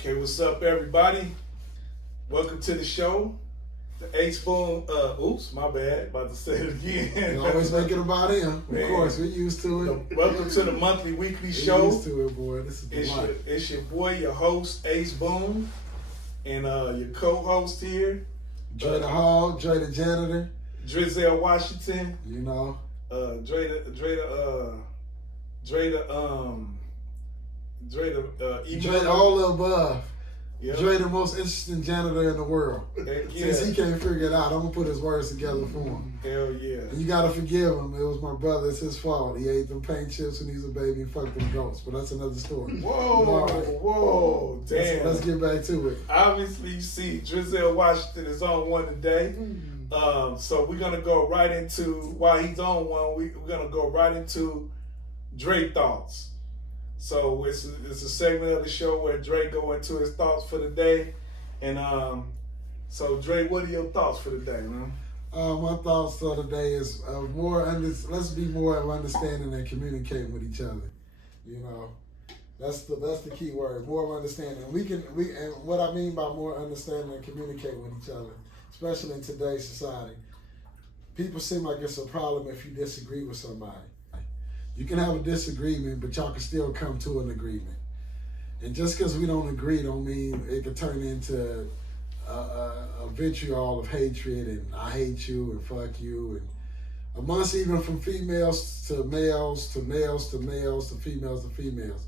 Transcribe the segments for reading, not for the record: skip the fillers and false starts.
Okay, what's up, everybody? Welcome to the show. The Boon. Oops, my bad. About to say it again. You always make it about him. Man. Of course, we're used to it. Welcome to the monthly weekly show. We're used to it, boy. This is the life. It's your boy, your host, Boon, and your co-host here, Dre the Hog, Dre the Janitor. Drizell Washington. You know. Dre all the above. Yep. Dre the most interesting janitor in the world. Yeah. Since he can't figure it out, I'm gonna put his words together for him. Hell yeah. And you gotta forgive him. It was my brother. It's his fault. He ate them paint chips when he was a baby and fucked them goats. But that's another story. Whoa, damn. Let's get back to it. Obviously, you see, Drizell Washington is on one today. So we're gonna go right into, while he's on one, we're gonna go right into Dre thoughts. So it's a segment of the show where Dre go into his thoughts for the day. And so Dre, what are your thoughts for the day, man? My thoughts for the day is let's be more of understanding and communicating with each other. You know, that's the key word, more of understanding. And what I mean by more understanding and communicating with each other, especially in today's society, people seem like it's a problem if you disagree with somebody. You can have a disagreement, but y'all can still come to an agreement. And just because we don't agree don't mean it could turn into a vitriol of hatred and I hate you and fuck you. And amongst even from females to males to males to males to females to females.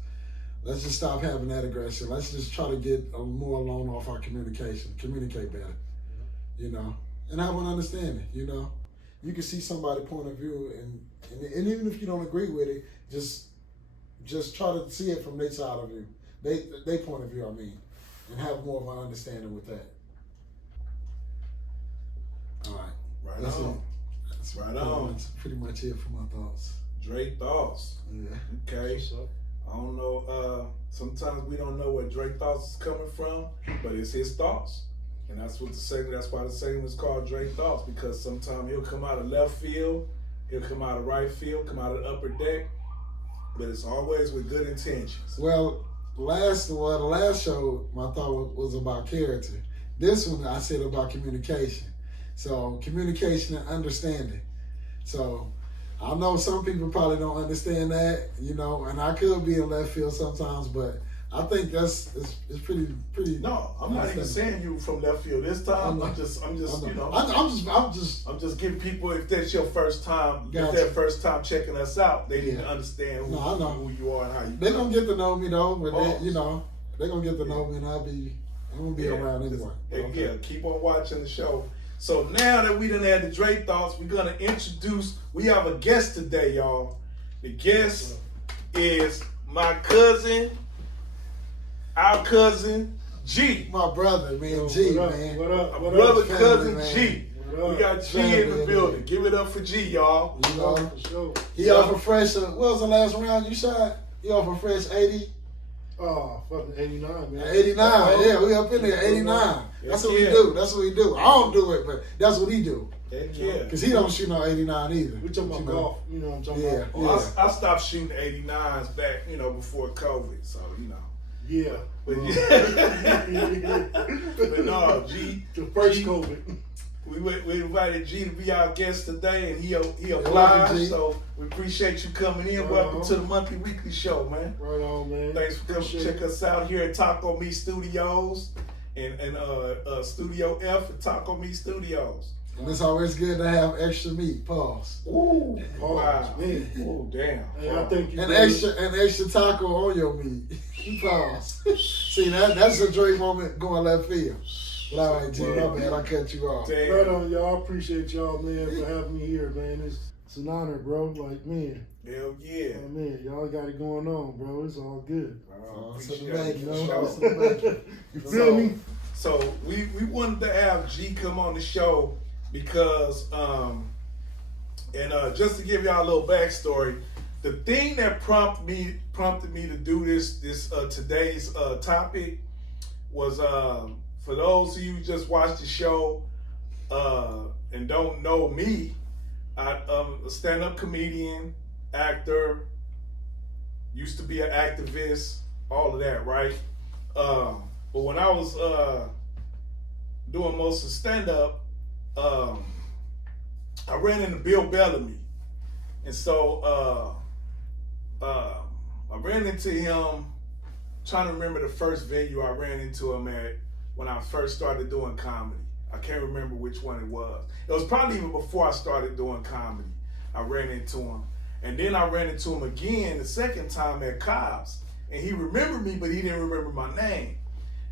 Let's just stop having that aggression. Let's just try to get more alone off our communication. Communicate better, you know, and have an understanding, you know. You can see somebody's point of view, and even if you don't agree with it, just try to see it from their side of view, their point of view, I mean, and have more of an understanding with that. All right. Right on. That's right on. That's pretty much it for my thoughts. Dre thoughts. Yeah. Okay. I don't know. Sometimes we don't know where Dre thoughts is coming from, but it's his thoughts. And that's why the segment is called Dre Thoughts, because sometimes he'll come out of left field, he'll come out of right field, come out of the upper deck, but it's always with good intentions. Well, the last show, my thought was about character. This one, I said about communication. So communication and understanding. So I know some people probably don't understand that, you know, and I could be in left field sometimes, but I think it's pretty. No, I'm not even saying you from left field this time. I'm just giving people, if that's your first time, if their first time checking us out, they need to understand who you are and how you. They're gonna get to know me though, but they're gonna get to know me, and I'm gonna be around anyway. Yeah, keep on watching the show. So now that we done had the Dre thoughts, we're gonna introduce. We have a guest today, y'all. The guest is my cousin. Our cousin G. My brother, man. G, man. What up? Our brother, cousin man. G. We got G in the building. Give it up for G, y'all. You know, for sure. He off a fresh, what was the last round you shot? He off a fresh 80? Oh, fucking 89, man. 89, yeah, we up in there, 89. That's what we do. That's what we do. I don't do it, but that's what he do. Heck yeah. Because he don't shoot no 89 either. We talking about golf, you know what I'm talking about. Well, I stopped shooting 89s back, before COVID, so, Yeah. But no, G. The first COVID. We invited G to be our guest today, and he obliged. So we appreciate you coming in. Welcome to the monthly weekly show, man. Right on, man. Thanks for coming to check us out here at Taco Meat Studios and Studio F at Taco Meat Studios. And it's always good to have extra meat. Pause. Ooh, wow, man. Oh, damn. Hey, I think you and extra taco on your meat. Pause. See, that's a Dre moment going left field. But all right, G, my bad, I cut you off. Damn. Right on, y'all. I appreciate y'all, man, for having me here, man. It's an honor, bro. Like, man. Hell yeah. Oh, man, y'all got it going on, bro. It's all good. You feel me? So we wanted to have G come on the show because, just to give y'all a little backstory, the thing that prompted me to do this today's topic was for those of you who just watched the show and don't know me, I'm a stand-up comedian, actor, used to be an activist, all of that, right? But when I was doing most of stand up, I ran into Bill Bellamy, and so I ran into him. Trying to remember the first venue I ran into him at when I first started doing comedy. I can't remember which one it was. It was probably even before I started doing comedy. I ran into him. And then I ran into him again the second time at Cobb's. And he remembered me, but he didn't remember my name.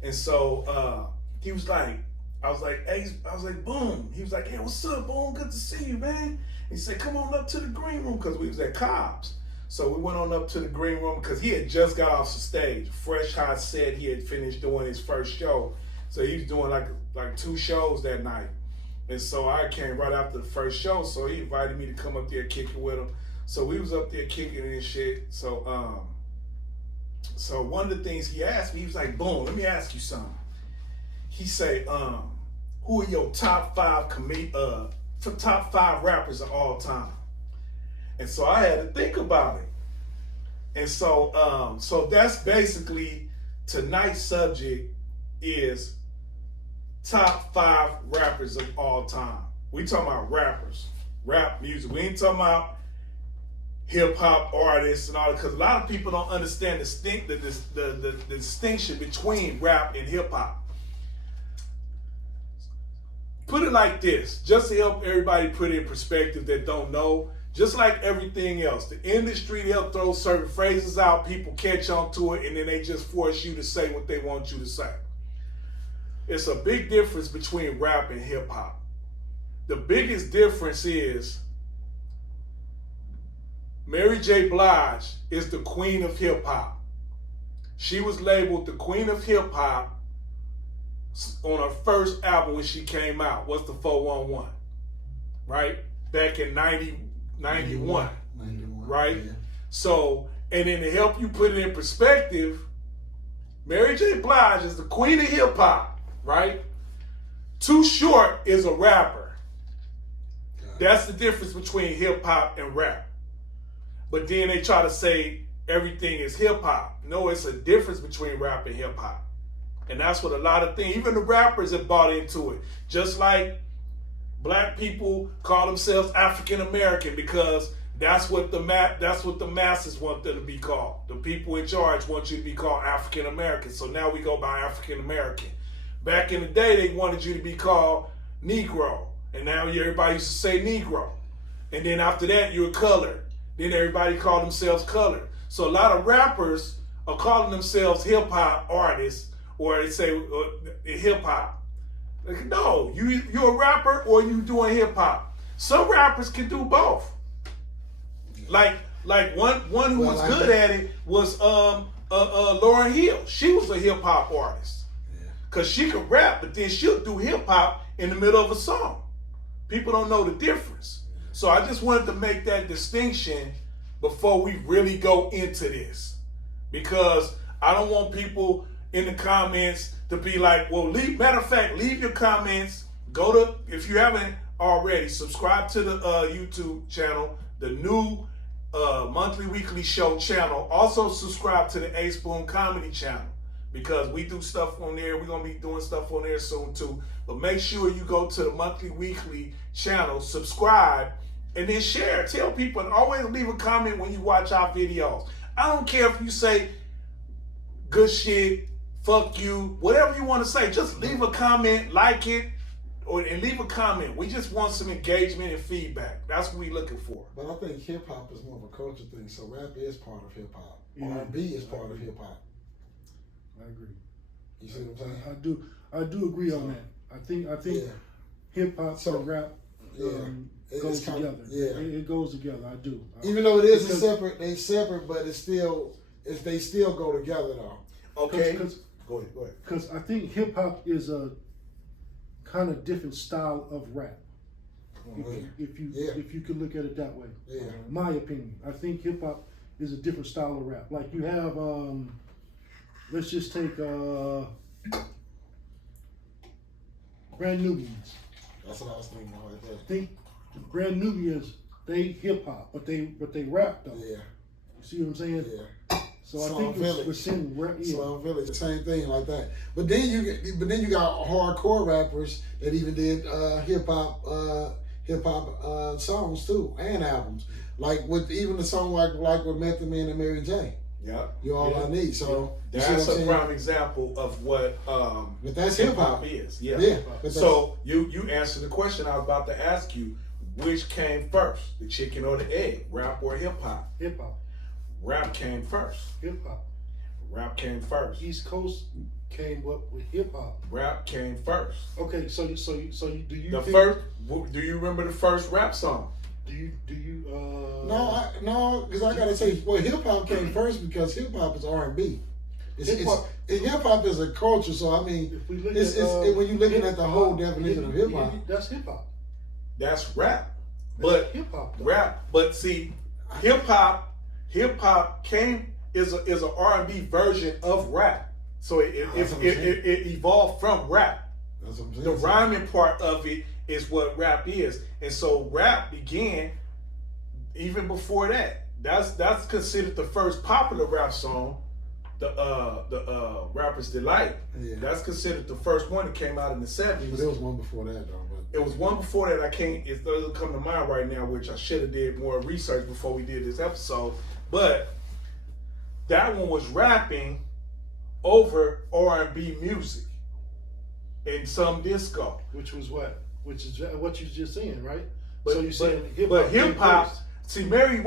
And so he was like, I was like, Boon. He was like, hey, what's up, Boon? Good to see you, man. And he said, come on up to the green room, because we was at Cobb's. So we went on up to the green room because he had just got off the stage. Fresh hot set. He had finished doing his first show. So he was doing like 2 shows that night. And so I came right after the first show. So he invited me to come up there kicking with him. So we was up there kicking and shit. So so one of the things he asked me, he was like, Boom, let me ask you something. He said, who are your top 5 top 5 rappers of all time? And so I had to think about it. And so so that's basically tonight's subject is top 5 rappers of all time. We talking about rappers, rap music. We ain't talking about hip hop artists and all that, because a lot of people don't understand the distinction between rap and hip hop. Put it like this, just to help everybody put it in perspective that don't know. Just like everything else, the industry, they'll throw certain phrases out, people catch on to it, and then they just force you to say what they want you to say. It's a big difference between rap and hip hop. The biggest difference is Mary J. Blige is the queen of hip hop. She was labeled the queen of hip hop on her first album when she came out. What's the 411? Right? Back in 91, right? Yeah. So, and then to help you put it in perspective, Mary J. Blige is the queen of hip hop, right? Too Short is a rapper. That's the difference between hip hop and rap. But then they try to say everything is hip hop. No, it's a difference between rap and hip hop. And that's what a lot of things, even the rappers have bought into it. Just like Black people call themselves African American because that's what the masses want them to be called. The people in charge want you to be called African American. So now we go by African American. Back in the day, they wanted you to be called Negro, and now everybody used to say Negro. And then after that, you're colored. Then everybody called themselves colored. So a lot of rappers are calling themselves hip hop artists, or they say hip hop. Like, no, you're a rapper or you doing hip hop. Some rappers can do both. Like one who was good at it was Lauryn Hill. She was a hip hop artist. Cause she could rap, but then she'll do hip hop in the middle of a song. People don't know the difference. So I just wanted to make that distinction before we really go into this, because I don't want people in the comments to be like, well, matter of fact, leave your comments. Go to, if you haven't already, subscribe to the YouTube channel, the new monthly weekly show channel. Also subscribe to the Ace Boon comedy channel, because we do stuff on there. We're going to be doing stuff on there soon too. But make sure you go to the monthly weekly channel, subscribe, and then share. Tell people, and always leave a comment when you watch our videos. I don't care if you say good shit, fuck you, whatever you want to say. Just leave a comment, like it, and leave a comment. We just want some engagement and feedback. That's what we're looking for. But I think hip hop is more of a culture thing. So rap is part of hip hop. R&B is part of hip hop. I agree. You see what I'm saying? I do agree on that. I think hip hop and rap goes together. It goes together. I do. Even though it is they separate, but they still go together though. Okay. Go ahead. Because I think hip hop is a kind of different style of rap. If you could look at it that way. Yeah. My opinion. I think hip hop is a different style of rap. Like you have let's just take Brand Nubians. That's what I was thinking right there. I think Brand Nubians, they hip hop, but they rap though. Yeah. You see what I'm saying? Yeah. So I think we're seeing Slum Village, the same thing like that. But then you got hardcore rappers that even did hip hop songs too and albums. Like with even the song like with Method Man and Mary J. Yeah, You're all I need. So that's a prime example of what but that's hip hop is. Yeah. So you answered the question I was about to ask you. Which came first, the chicken or the egg? Rap or hip hop? Hip hop. Rap came first. Hip hop. Rap came first. East Coast came up with hip hop. Rap came first. Okay, so do you the first? Do you remember the first rap song? Do you? No, because I gotta say, well, hip hop came first because hip hop is R&B. Hip hop is a culture, so I mean, when you're looking at the whole definition of hip hop, that's hip hop. That's rap, but hip hop. Rap, but see, hip hop is a R&B version of rap. So it evolved from rap. That's what I'm saying. The rhyming part of it is what rap is, and so rap began even before that. That's considered the first popular rap song. The Rapper's Delight. Yeah. That's considered the first one that came out in the 70s. But there was one before that though. It was one before that it doesn't come to mind right now, which I should have did more research before we did this episode. But that one was rapping over R&B music and some disco. Which is what you just saying, right? But, so you saying hip hop. See, Mary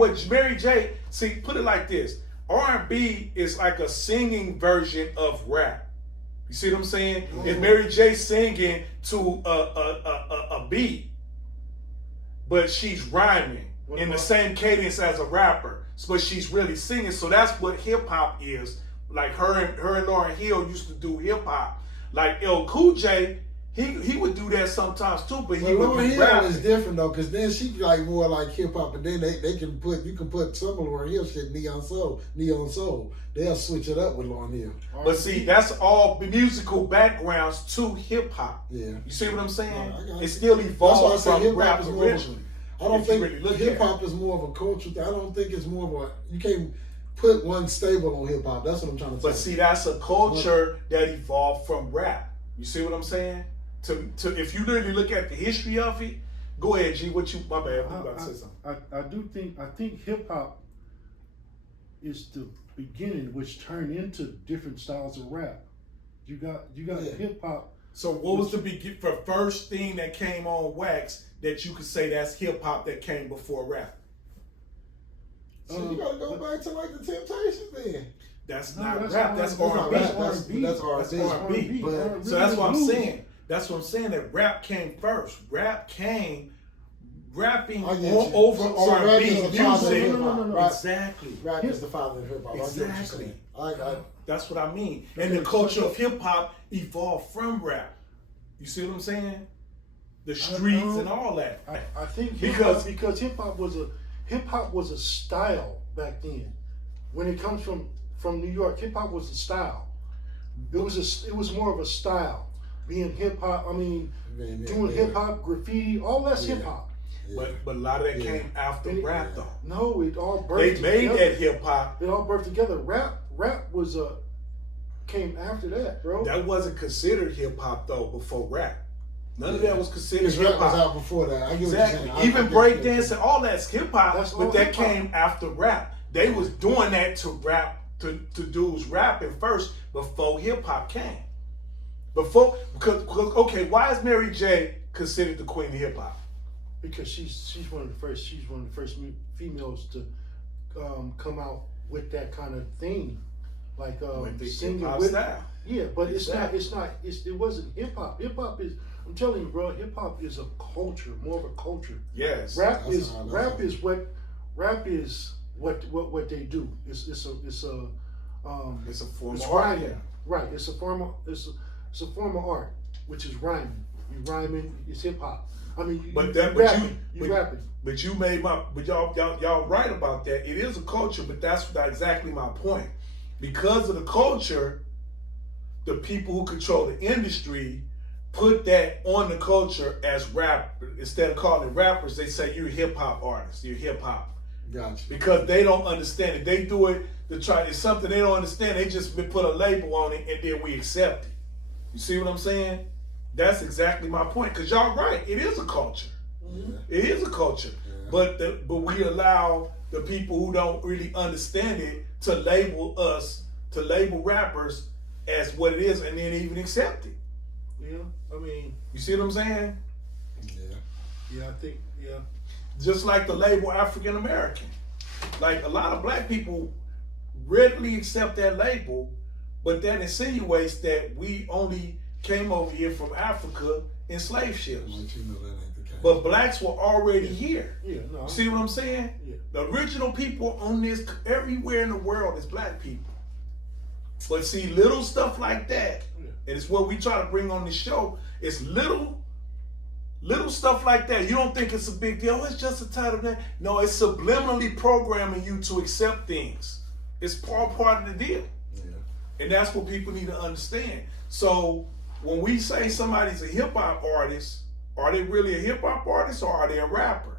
J. See, put it like this: R&B is like a singing version of rap. You see what I'm saying? Mm-hmm. It's Mary J. singing to a beat, but she's rhyming in the same cadence as a rapper, but she's really singing. So that's what hip hop is. Like her and Lauryn Hill used to do hip hop. Like L. Cool J, he would do that sometimes too, but he would be rapping. Is different though, because then she like more like hip hop, and then you can put some of Lauryn Hill shit Neon Soul. They'll switch it up with Lauryn Hill. But see, that's all musical backgrounds to hip hop. Yeah. You see what I'm saying? It still evolved from rap originally. I don't think hip hop is more of a culture thing. I don't think it's more of you can't put one stable on hip hop. That's what I'm trying to say. But see, that's a culture that evolved from rap. You see what I'm saying? If you really look at the history of it, go ahead, G. My bad. I'm about to say something. I think hip hop is the beginning, which turned into different styles of rap. You got hip hop. So what was the first thing that came on wax that you could say that's hip hop that came before rap? So you gotta go back to like the Temptations then. That's not rap. That's R&B. That's R&B. So that's what I'm saying. That's what I'm saying. That rap came first. Rap came rapping over R&B music. No. Exactly. Rap is the father of hip hop. Exactly. That's what I mean. Okay, and the culture of hip hop evolved from rap. You see what I'm saying? The streets and all that. I think because hip hop was a style back then. When it comes from New York, hip hop was a style. It was more of a style. Being hip hop, doing hip hop, graffiti, all that's hip hop. Yeah. But a lot of that came after rap though. No, it all birthed together. They made that hip hop. It all birthed together. Rap was came after that, bro. That wasn't considered hip hop though before rap. None of that was considered hip hop. Rap was out before that. I get exactly. What you're Even breakdancing, all that's hip hop, but that came after rap. They was doing that to rap to dudes rapping first before hip hop came. Because why is Mary J. considered the queen of hip hop? Because she's one of the first females to come out with that kind of thing, like singing with style. Yeah, but it wasn't hip hop. Hip hop is, I'm telling you, bro, hip hop is a culture, more of a culture. Yes. Rap is what they do. It's a form of art. Yeah. Right. It's a form of art, which is rhyming. You rhyming, it's hip hop. You rapping. But you made y'all right about that. It is a culture, but that's exactly my point. Because of the culture, the people who control the industry put that on the culture as rap. Instead of calling it rappers, they say you're a hip hop artist. You're hip hop. Gotcha. Because they don't understand it. They do it to try. It's something they don't understand. They just put a label on it and then we accept it. You see what I'm saying? That's exactly my point. Because y'all right. It is a culture. Yeah. It is a culture. Yeah. But we allow the people who don't really understand it to label us, to label rappers as what it is, and then even accept it. Yeah. I mean, you see what I'm saying? Yeah. Yeah, I think, yeah. Just like the label African American. Like a lot of black people readily accept that label, but that insinuates that we only came over here from Africa in slave ships. You know that ain't the case. But blacks were already here. Yeah, no. See what I'm saying? Yeah. The original people on this everywhere in the world is black people. But see, little stuff like that, and it's what we try to bring on the show. It's little stuff like that. You don't think it's a big deal. Oh, it's just a title name. No, it's subliminally programming you to accept things. It's part of the deal. Yeah. And that's what people need to understand. So when we say somebody's a hip hop artist, are they really a hip hop artist or are they a rapper?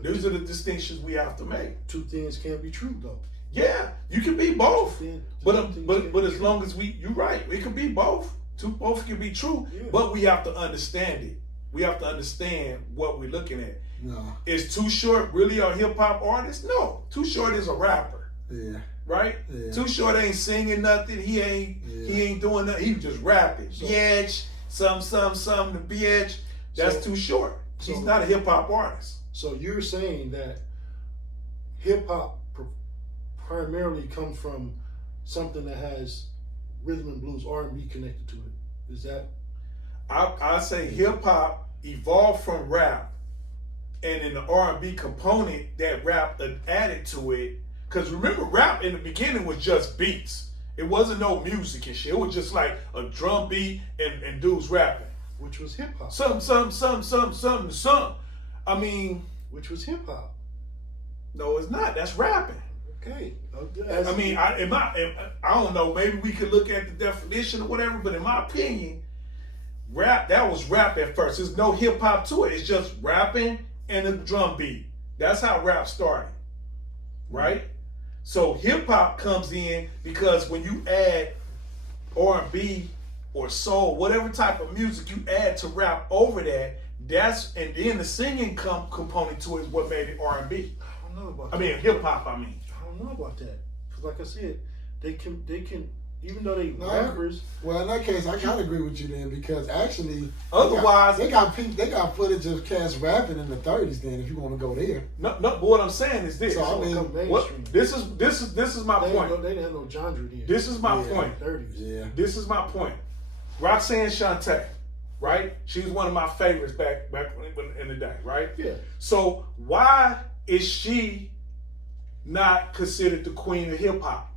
These are the distinctions we have to make. Two things can't be true though. Yeah, you can be both. But as long as you're right, it can be both. Both can be true, but we have to understand it. We have to understand what we're looking at. No. Is Too Short really a hip hop artist? No. Too Short is a rapper. Yeah. Right? Yeah. Too Short ain't singing nothing. He ain't doing nothing. He just rapping. Bitch, some the bitch. That's Too Short. He's not a hip hop artist. So you're saying that hip hop primarily comes from something that has rhythm and blues, R&B connected to it. Is that? I say hip hop evolved from rap, and in the R&B component that rap added to it. Because remember, rap in the beginning was just beats. It wasn't no music and shit. It was just like a drum beat and dudes rapping. Which was hip hop. Some. I mean, which was hip hop. No, it's not. That's rapping. Okay. I mean, I don't know. Maybe we could look at the definition or whatever. But in my opinion, rap, that was rap at first. There's no hip hop to it. It's just rapping and a drum beat. That's how rap started, right? So hip hop comes in because when you add R&B or soul, whatever type of music you add to rap over that, and then the singing component to it is what made it R&B. I don't know about that. I mean hip hop. I mean, I don't know about that because, like I said, they can even though they rappers. Well, in that case, I gotta agree with you then because actually, otherwise they got footage of cats rapping in the 30s. Then, if you want to go there, no. But what I'm saying is this. So I mean, this is my point. They didn't have no genre then. This is my point. 30s. Yeah. This is my point. Roxanne Shante, right? She was one of my favorites back in the day, right? Yeah. So why is she not considered the queen of hip hop?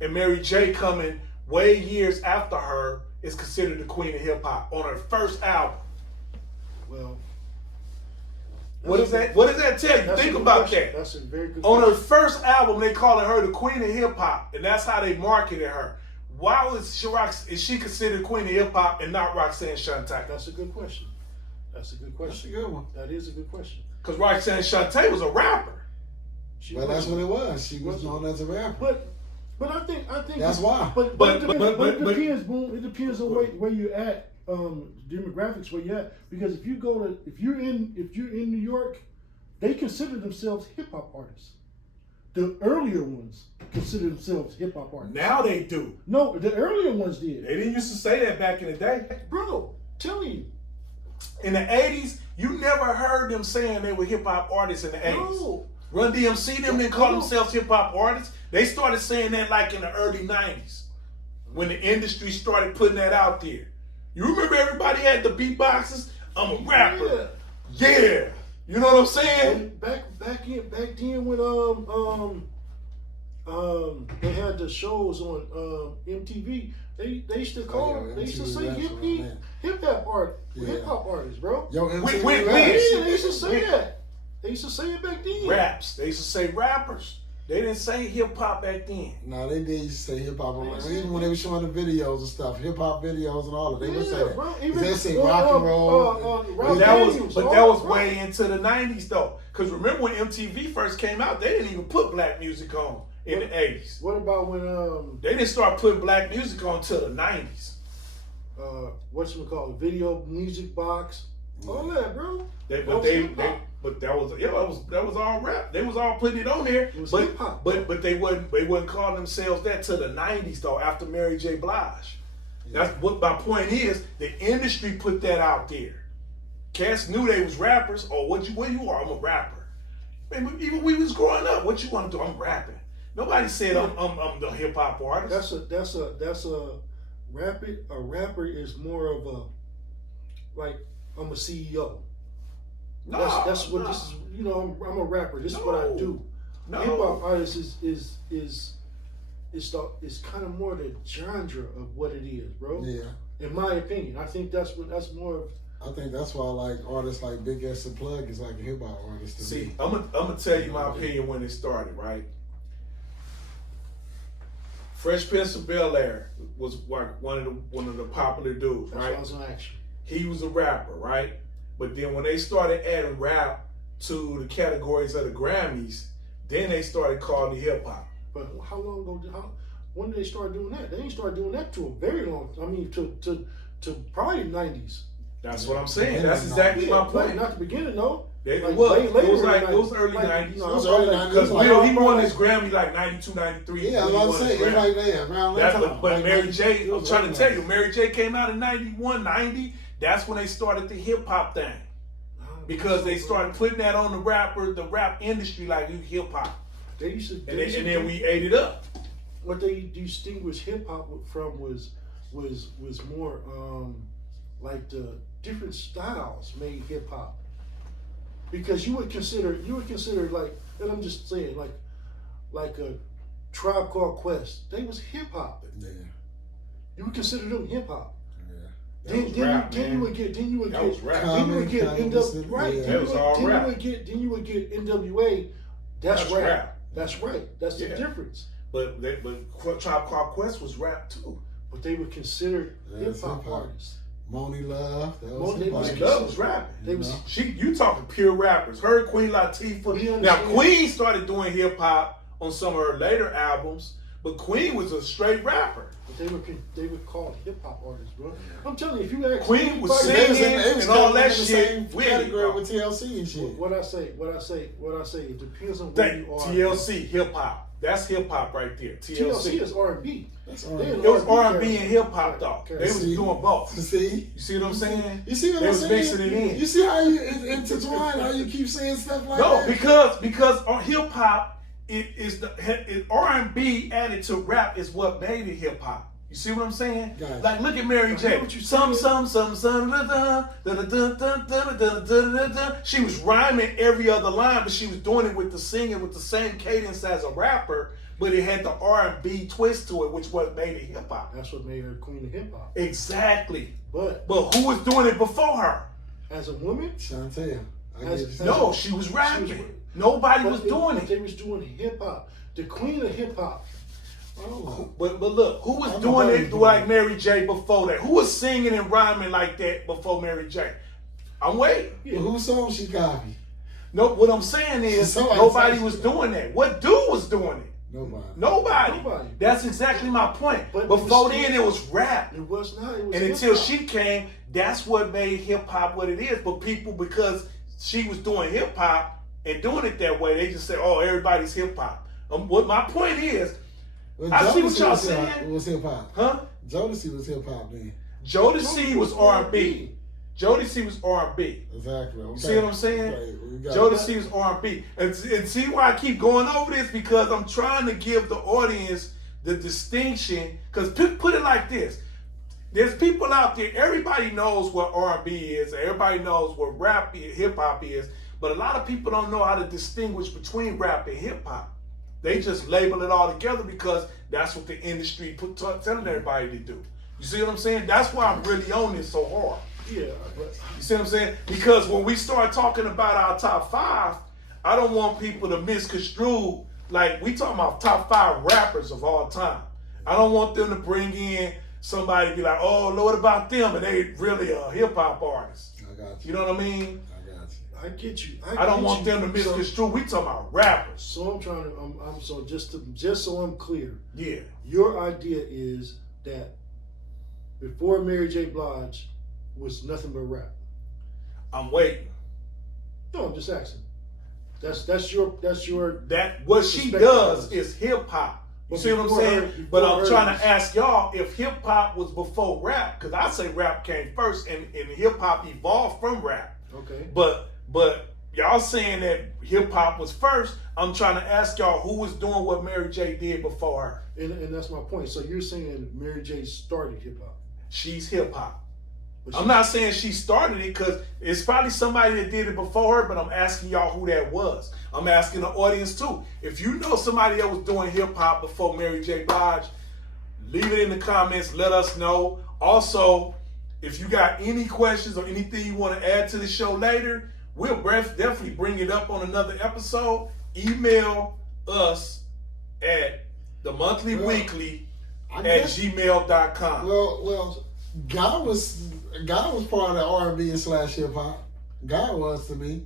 And Mary J. coming way years after her is considered the queen of hip hop on her first album. Well, what does that tell you? Think about that. That's a very good question. On her first album, they calling her the queen of hip hop, and that's how they marketed her. Why is she considered queen of hip hop and not Roxanne Shante? That's a good question. That's a good question. That's a good one. That is a good question. Because Roxanne Shante was a rapper. That's what it was. She was known as a rapper. But I think that's why. But it depends, Boon. It depends on where you're at, demographics where you're at. Because if you're in New York, they consider themselves hip hop artists. The earlier ones consider themselves hip hop artists. Now they do. No, the earlier ones did. They didn't used to say that back in the day. Bro, tell you. In the 80s, you never heard them saying they were hip hop artists in the 80s. No. Run DMC, them didn't call themselves hip hop artists. They started saying that like in the early 90s when the industry started putting that out there. You remember everybody had the beatboxes? I'm a rapper. Yeah. You know what I'm saying? Back then when they had the shows on MTV, they used to call they used to say hip hop artists, bro. Yo, they used to say that. They used to say it back then. Raps. They used to say rappers. They didn't say hip hop back then. No, they did used to say hip hop. Even when they were showing the videos and stuff, hip hop videos and all of it, they would say that. Bro, They say rock and roll. But that was way into the 90s though. Because remember when MTV first came out, they didn't even put black music on in the 80s. What about when they didn't start putting black music on until the 90s. Whatchamacallit, video music box, all that, bro. But that was all rap. They was all putting it on there. It was but hip-hop, but they wasn't calling themselves that till the 90s though, after Mary J. Blige. Yeah. That's what my point is. The industry put that out there. Cats knew they was rappers. Or what you are? I'm a rapper. And even we was growing up. What you want to do? I'm rapping. Nobody said I'm the hip hop artist. That's a rapper is more of a, like, I'm a CEO. No, that's what this is. You know, I'm a rapper. This is what I do. No. Hip hop artist is kind of more the genre of what it is, bro. Yeah. In my opinion, I think that's more of. I think that's why like artists like Big S the Plug is like a hip hop artist. See, I'm gonna tell you my opinion when it started, right? Fresh Prince of Bel-Air was like one of the popular dudes, right? That's what I was gonna ask you. He was a rapper, right? But then when they started adding rap to the categories of the Grammys, then they started calling it hip hop. But how long ago? When did they start doing that? They didn't start doing that to a very long. I mean, to probably the 90s. That's what I'm saying. That's exactly my point. Not the beginning though. It was early 90s. It was early 90s. Because he won his Grammy like 92, 93. Yeah, I was about to say, it's like that. Around that time. But Mary J, I'm trying to tell you, Mary J came out in 91, 90. That's when they started the hip hop thing. Because they started putting that on the rap industry like hip hop. They used to, and then we ate it up. What they distinguished hip hop from was more like the different styles made hip hop. Because you would consider like, and I'm just saying like a Tribe Called Quest. They was hip hop. Yeah. You would consider them hip hop. Then you would get NWA. That's rap. That's right. That's the difference. But Tribe Called Quest was rap too. But they were considered hip hop artists. Moni Love. Moni Love was rapping. You talking pure rappers. Her, Queen Latifah. Now Queen started doing hip hop on some of her later albums, but Queen was a straight rapper. But they were called hip hop artists, bro. I'm telling you, if you ask Queen was singing and all that shit. Category with TLC and shit. What I say. It depends on where you are. TLC hip hop. That's hip hop right there. TLC is R&B. It was R&B and hip hop though. They was doing both. See? You see what I'm saying? You see what I'm saying? They was mixing it in. You see how you intertwine? How you keep saying stuff like that? No, because hip hop is R&B added to rap is what made it hip hop. You see what I'm saying? Gotcha. Like look at Mary J. She was rhyming every other line, but she was doing it with the singing with the same cadence as a rapper, but it had the R&B twist to it, which what made it hip hop. That's what made her queen of hip hop. Exactly. But who was doing it before her? As a woman? Chantel. No, she was rapping. Nobody was doing it. They was doing hip hop. The queen of hip hop. Oh. But look, who was doing it like Mary J before that? Who was singing and rhyming like that before Mary J? I'm waiting. Yeah. Whose song she copied? No, what I'm saying is nobody was doing that. What dude was doing it? Nobody. That's exactly my point. But before then, it was rap. It was not. It was and until she came, that's what made hip hop what it is. But people, because she was doing hip hop and doing it that way, they just say, "Oh, everybody's hip hop." What my point is. Well, I see what y'all saying. It was hip hop. Huh? Jodeci was hip hop then. Jodeci was R&B. Jodeci was R&B. Exactly. Okay. See what I'm saying? Right. Jodeci was R&B. And see why I keep going over this? Because I'm trying to give the audience the distinction. Because put it like this. There's people out there, everybody knows what R&B is. Everybody knows what rap, hip-hop is. But a lot of people don't know how to distinguish between rap and hip-hop. They just label it all together because that's what the industry telling everybody to do. You see what I'm saying? That's why I'm really on this so hard. Yeah. You see what I'm saying? Because when we start talking about our top 5, I don't want people to misconstrue like we talking about top 5 rappers of all time. I don't want them to bring in somebody be like, oh, what about them? And they really a hip hop artist. I got you. You know what I mean? I got you. I get you. I don't want them to misconstrue. We talking about rappers. So I'm trying to. I'm so just so I'm clear. Yeah. Your idea is that before Mary J. Blige was nothing but rap. I'm waiting. No, I'm just asking. That's your That what she does is hip hop. You see what I'm saying? But I'm trying to ask y'all if hip hop was before rap, because I say rap came first and hip hop evolved from rap. Okay. But y'all saying that hip hop was first. I'm trying to ask y'all who was doing what Mary J did before her. And that's my point. So you're saying Mary J started hip hop? She's hip hop. I'm not saying she started it because it's probably somebody that did it before her, but I'm asking y'all who that was. I'm asking the audience too. If you know somebody that was doing hip hop before Mary J. Blige, leave it in the comments. Let us know. Also, if you got any questions or anything you want to add to the show later, we'll definitely bring it up on another episode. Email us at themonthlyweekly@gmail.com. Well, God was part of the R&B and / hip hop. God was to me.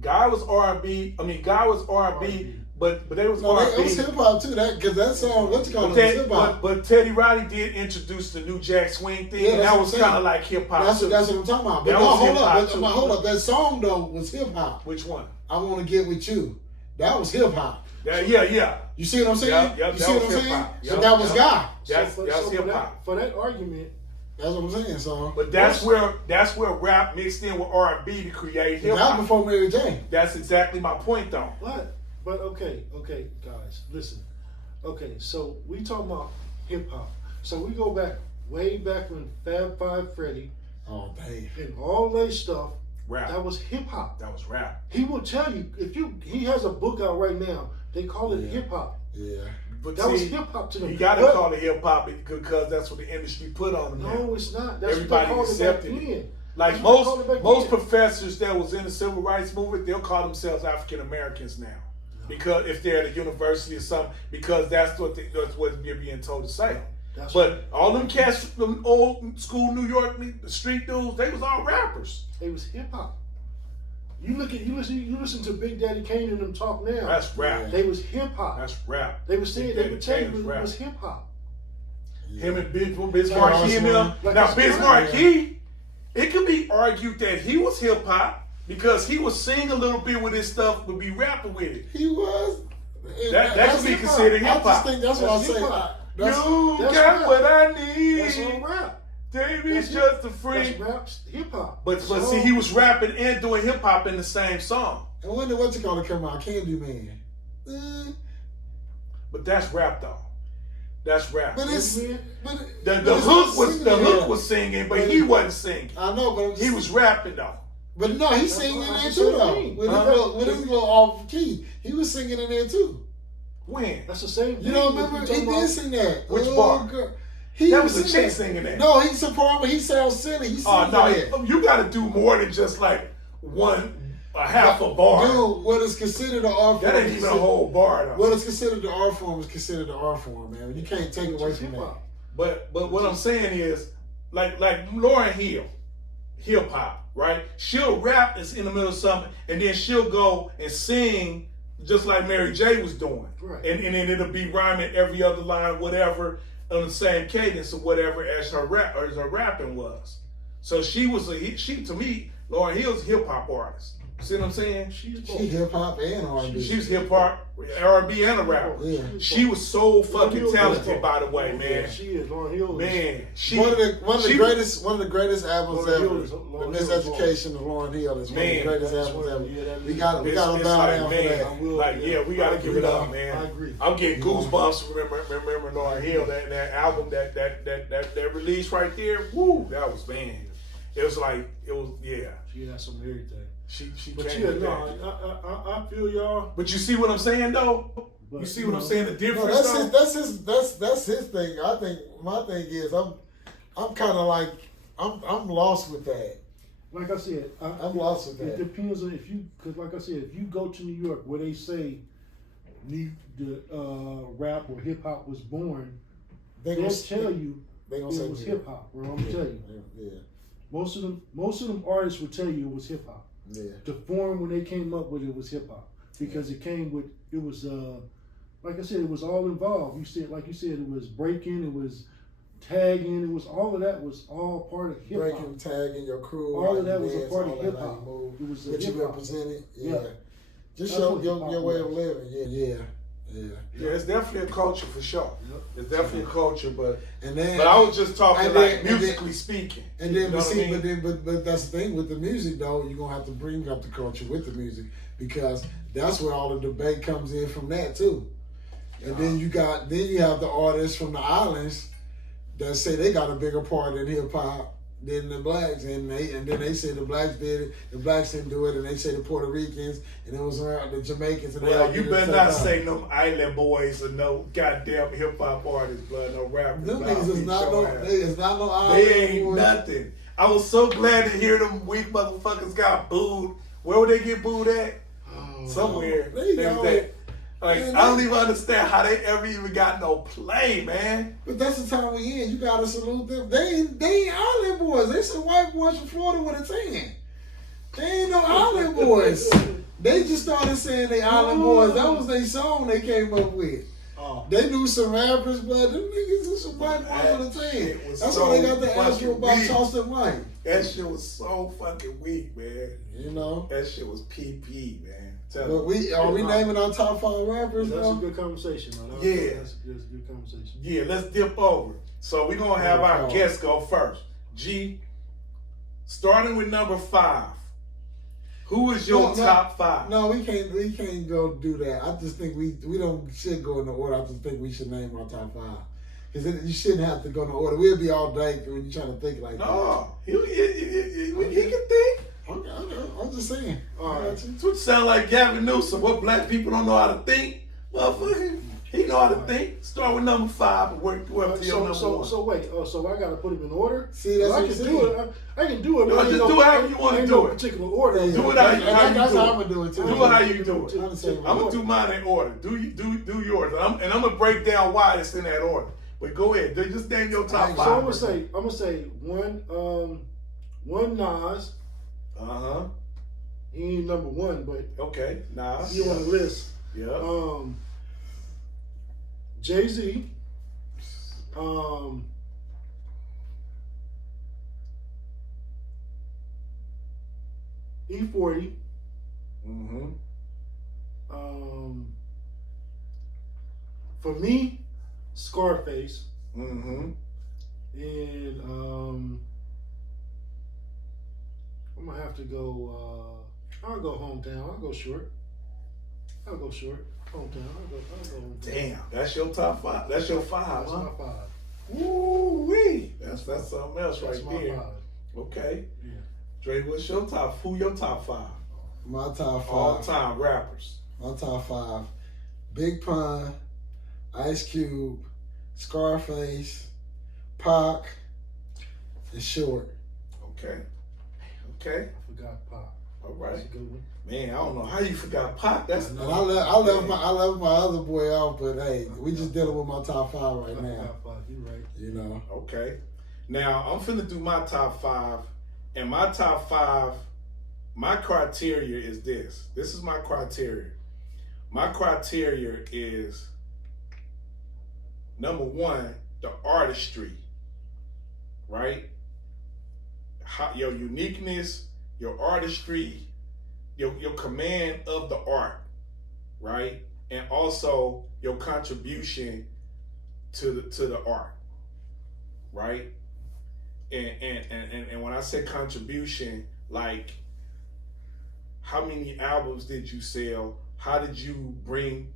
God was R&B. I mean, God was R&B, but they was R&B. It was hip hop too. Because that song, what you call it, hip hop. But Teddy Riley did introduce the New Jack Swing thing, and that was kind of like hip hop. That's what I'm talking about. But no, hold up. That song though was hip hop. Which one? I Want to Get With You. That was hip hop. Yeah. You see what I'm saying? Yep, you see what I'm saying? Yep, So that was God. That's hip hop. For that argument. That's what I'm saying. So, but that's where rap mixed in with R&B to create hip hop. That was before Mary J. That's exactly my point, though. But okay, guys, listen. Okay, so we talking about hip hop. So we go way back when Fab Five Freddy. Oh, babe. And all that stuff. Rap. That was hip hop. That was rap. He will tell you he has a book out right now. They call it hip hop. Yeah. But that was hip hop to them. You gotta call it hip hop because that's what the industry put on them. No, it's not. That's everybody what they accepted called it back then. Like most professors that was in the civil rights movement, they'll call themselves African Americans now, because if they're at a university or something, because that's what they're being told to say. But all them cats, them old school New York street dudes, they was all rappers. They was hip hop. You listen to Big Daddy Kane and them talk now. That's rap. They was hip hop. That's rap. They was saying they would tell you it was hip hop. Him and Bismarck and them. Now Bismarck, it could be argued that he was hip hop because he was singing a little bit with his stuff, but be rapping with it. He was. That could be considered hip hop. I just think that's what I say. You got what I need. That's all rap. Davey's just a freak. That's rap, hip hop. But see, he was rapping and doing hip hop in the same song. And when did what's it called come out? Candyman. But that's rap though. That's rap. But the hook was singing, but he wasn't singing. I know, but he was rapping though. But no, he's singing in there too though. With his little off key, he was singing in there too. When? That's the same thing. You don't remember? He did sing that. Which bar? Girl. That was a chick singing that. No, he's a problem. He sounds silly. He's singing that. You got to do more than just like half a bar. Dude, what is considered an art form? That ain't even a whole bar though. What is considered the art form is considered the art form, man. You can't take it away from that. But what I'm saying is, like Lauryn Hill, hip hop, right? She'll rap in the middle of something, and then she'll go and sing just like Mary J was doing, right? And then it'll be rhyming every other line, whatever, on the same cadence or whatever as her rapping was. So she to me, Lauryn Hill's a hip hop artist. See what I'm saying? She hip hop and R&B. She was hip hop, R&B, and a rapper. Yeah. She was so fucking talented, by the way, man. Yeah, she is. Lauryn Hill. Man, one of the greatest albums ever. The Miseducation of Lauryn Hill is one of the greatest albums ever. We got to bow down for that. We got to give it up, man. I agree. I'm getting goosebumps remembering Lauryn Hill. That album that release right there. Woo, that was man. It was yeah. She had some everything. She but came yeah, no, I feel y'all. But you see what I'm saying though? But, you see what I'm saying? The difference. No, that's his thing. I think my thing is I'm kind of like I'm lost with that. Like I said, I'm lost with that. It depends on because like I said, if you go to New York where they say rap or hip hop was born, They they'll gonna tell you They it gonna say was yeah. hip hop. Bro, I'm gonna tell you. Yeah. Most of them artists will tell you it was hip hop. Yeah. The form when they came up with it was hip hop because it was like I said, it was all involved. Like you said, it was breaking, it was tagging, it was all of that was all part of hip hop. Breaking, tagging, your crew. All of that dance, was a part of all hip that, how hop. you move, It was what you hip hop. represented. Yeah. Yeah. Just That's show what your hip-hop way of was. living. Yeah. Yeah, it's definitely a culture for sure. Yep. It's definitely a culture, but And I was just talking like then- musically speaking. And You then, know but what I see, mean? but that's the thing with the music though. You're gonna have to bring up the culture with the music because that's where all the debate comes in from that too. And then you have the artists from the islands that say they got a bigger part in hip hop than the blacks, and then they say the blacks did it, the blacks didn't do it, and they say the Puerto Ricans, and it was around the Jamaicans. And Well, you better not say say no island boys or no goddamn hip hop artists, blood, no rappers. them Nah, niggas is beat not your no, ass. they is not no island They ain't boys. nothing. I was so glad to hear them weak motherfuckers got booed. Where would they get booed at? Somewhere. There you They was go. at- Like, Man, I don't even understand how they ever even got no play, man. But that's the time we in. You gotta salute them. They ain't island boys. They some white boys from Florida with a tan. They ain't no island boys. They just started saying they island boys. That was their song they came up with. They knew some rappers, but them niggas is some white boys with a tan. Shit was That's so why they got the Astro fucking about weak. Charleston White. That shit was so fucking weak, man. You know. That shit was PP, man. Tell But me. are we naming our top 5 rappers That's now? a good conversation, man. Yeah. That's a good conversation. Yeah, let's dip over. So we're gonna have our guests go first. G, starting with number 5. Who is your top 5? No, we can't go do that. I just think we should go in the order. I just think we should name our top 5. Because you shouldn't have to go in the order. We'll be all day when you're trying to think like that. No, he can think. I'm just saying. All right. That's what sound like Gavin Newsom. What black people don't know how to think? Motherfucker, he know how to think. Start with number 5 and work up to your number 1. So wait. So I gotta put him in order. See, that's I what can I'm do saying. it. I can do it. No, but just ain't do it however you wanna ain't do no it. particular order. Yeah. Do it how you That's do how it. I'm gonna do it too. Do it how you do it. I'm gonna say I'm gonna do mine in order. Do yours, and I'm gonna break down why it's in that order. But go ahead, just name your top 5. So I'm gonna say one Nas. He ain't number 1, but Okay, Nas. he on the list. Yeah. Jay-Z. E40. Mm-hmm. For me, Scarface. Mm-hmm. And I'm gonna have to go. I'll go hometown. I'll go short. Hometown. I'll go hometown. Damn, that's your top 5. That's your 5, That's huh? my 5. Woo-wee. That's something else That's right my there. 5. Okay. Yeah. Dre, what's your top? Who your top 5? My top 5. All time rappers. My top 5. Big Pun, Ice Cube, Scarface, Pac, and Short. Okay. I forgot Pop. All That's right. a good one. Man, I don't know how you forgot Pac. That's And I left my other boy off, but hey, we just dealing with my top 5 right I now. forgot Pop. You right. You know. Okay. Now, I'm finna do my top 5. And my top 5, my criteria is this. This is my criteria. My criteria is, number 1, the artistry, right? Your uniqueness, your artistry, your command of the art, right? And also your contribution to the art, right? And when I say contribution, like how many albums did you sell? How did you bring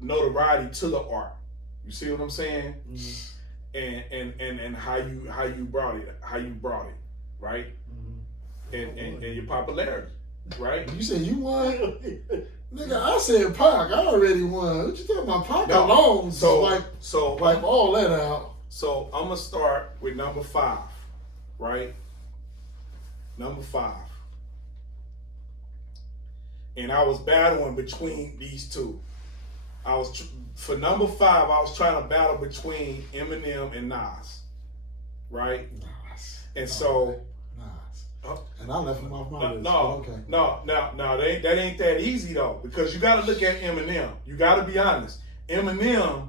notoriety to the art? You see what I'm saying? Mm-hmm. And how you brought it, right? Mm-hmm. And your popularity, right? You said you won? Nigga, I said Pac. I already won. What you talking about? Pac No. alone. So wipe all that out. So I'm gonna start with number 5, right? Number 5. and I was battling between these two. For number 5, I was trying to battle between Eminem and Nas, right? Nas. And so, Nas. And I left him off my list. No, okay. no, that ain't that easy though, because you got to look at Eminem. You got to be honest. Eminem,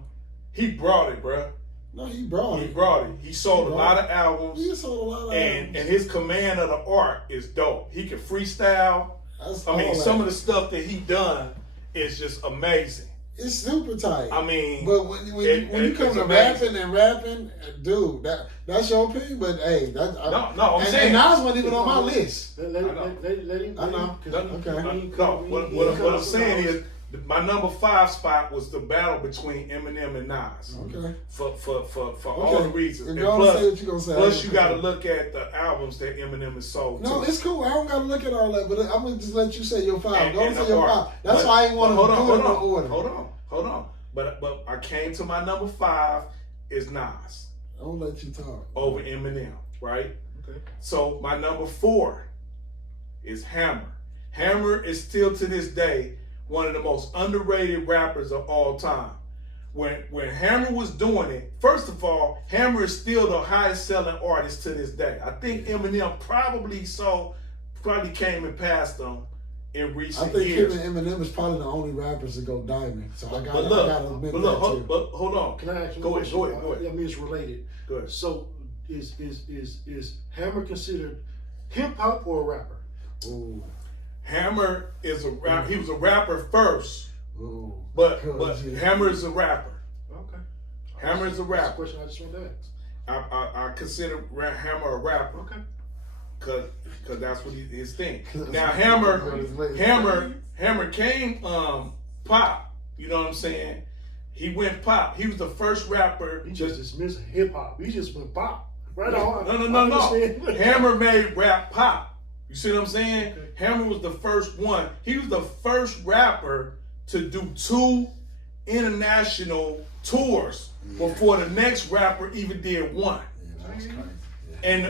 he brought it, bruh. No, he brought it. He brought it. He sold a lot of albums. He sold a lot of albums. And his command of the art is dope. He can freestyle. I mean, some of the stuff that he done is just amazing. It's super tight. I mean, but when you come to rapping, dude, that's your opinion. But hey, I'm saying Nas wasn't even on my list. Let him. I know. Okay. What I'm saying is, my number 5 spot was the battle between Eminem and Nas. Okay. For all the reasons. And plus you got to look at the albums that Eminem has sold. No, too. it's cool. I don't got to look at all that, but I'm gonna just let you say your 5. Go say your 5. That's but, why I ain't want to do it in no order. Hold on. But I came to my number 5 is Nas. I'll let you talk. Over Eminem, right? Okay. So my number 4 is Hammer. Hammer is still to this day one of the most underrated rappers of all time. When Hammer was doing it, first of all, Hammer is still the highest selling artist to this day. I think Eminem probably came and passed them in recent years. I think Eminem is probably the only rappers to go diamond. So I gotta admit that too. But hold on. Can I ask you go ahead. I mean, it's related. Go ahead. So is Hammer considered hip hop or a rapper? Ooh. Hammer is a rap. He was a rapper first, Ooh. but Hammer is a rapper. Okay. Hammer is a rapper. That's a question I just want to ask. I consider Hammer a rapper. Okay. Cause that's what his thing. Now Hammer came pop. You know what I'm saying? He went pop. He was the first rapper. He just dismissed hip hop. He just went pop. Right on. No. Hammer made rap pop. You see what I'm saying? Okay. Hammer was the first one. He was the first rapper to do 2 international tours before the next rapper even did one. Yeah, that was crazy. And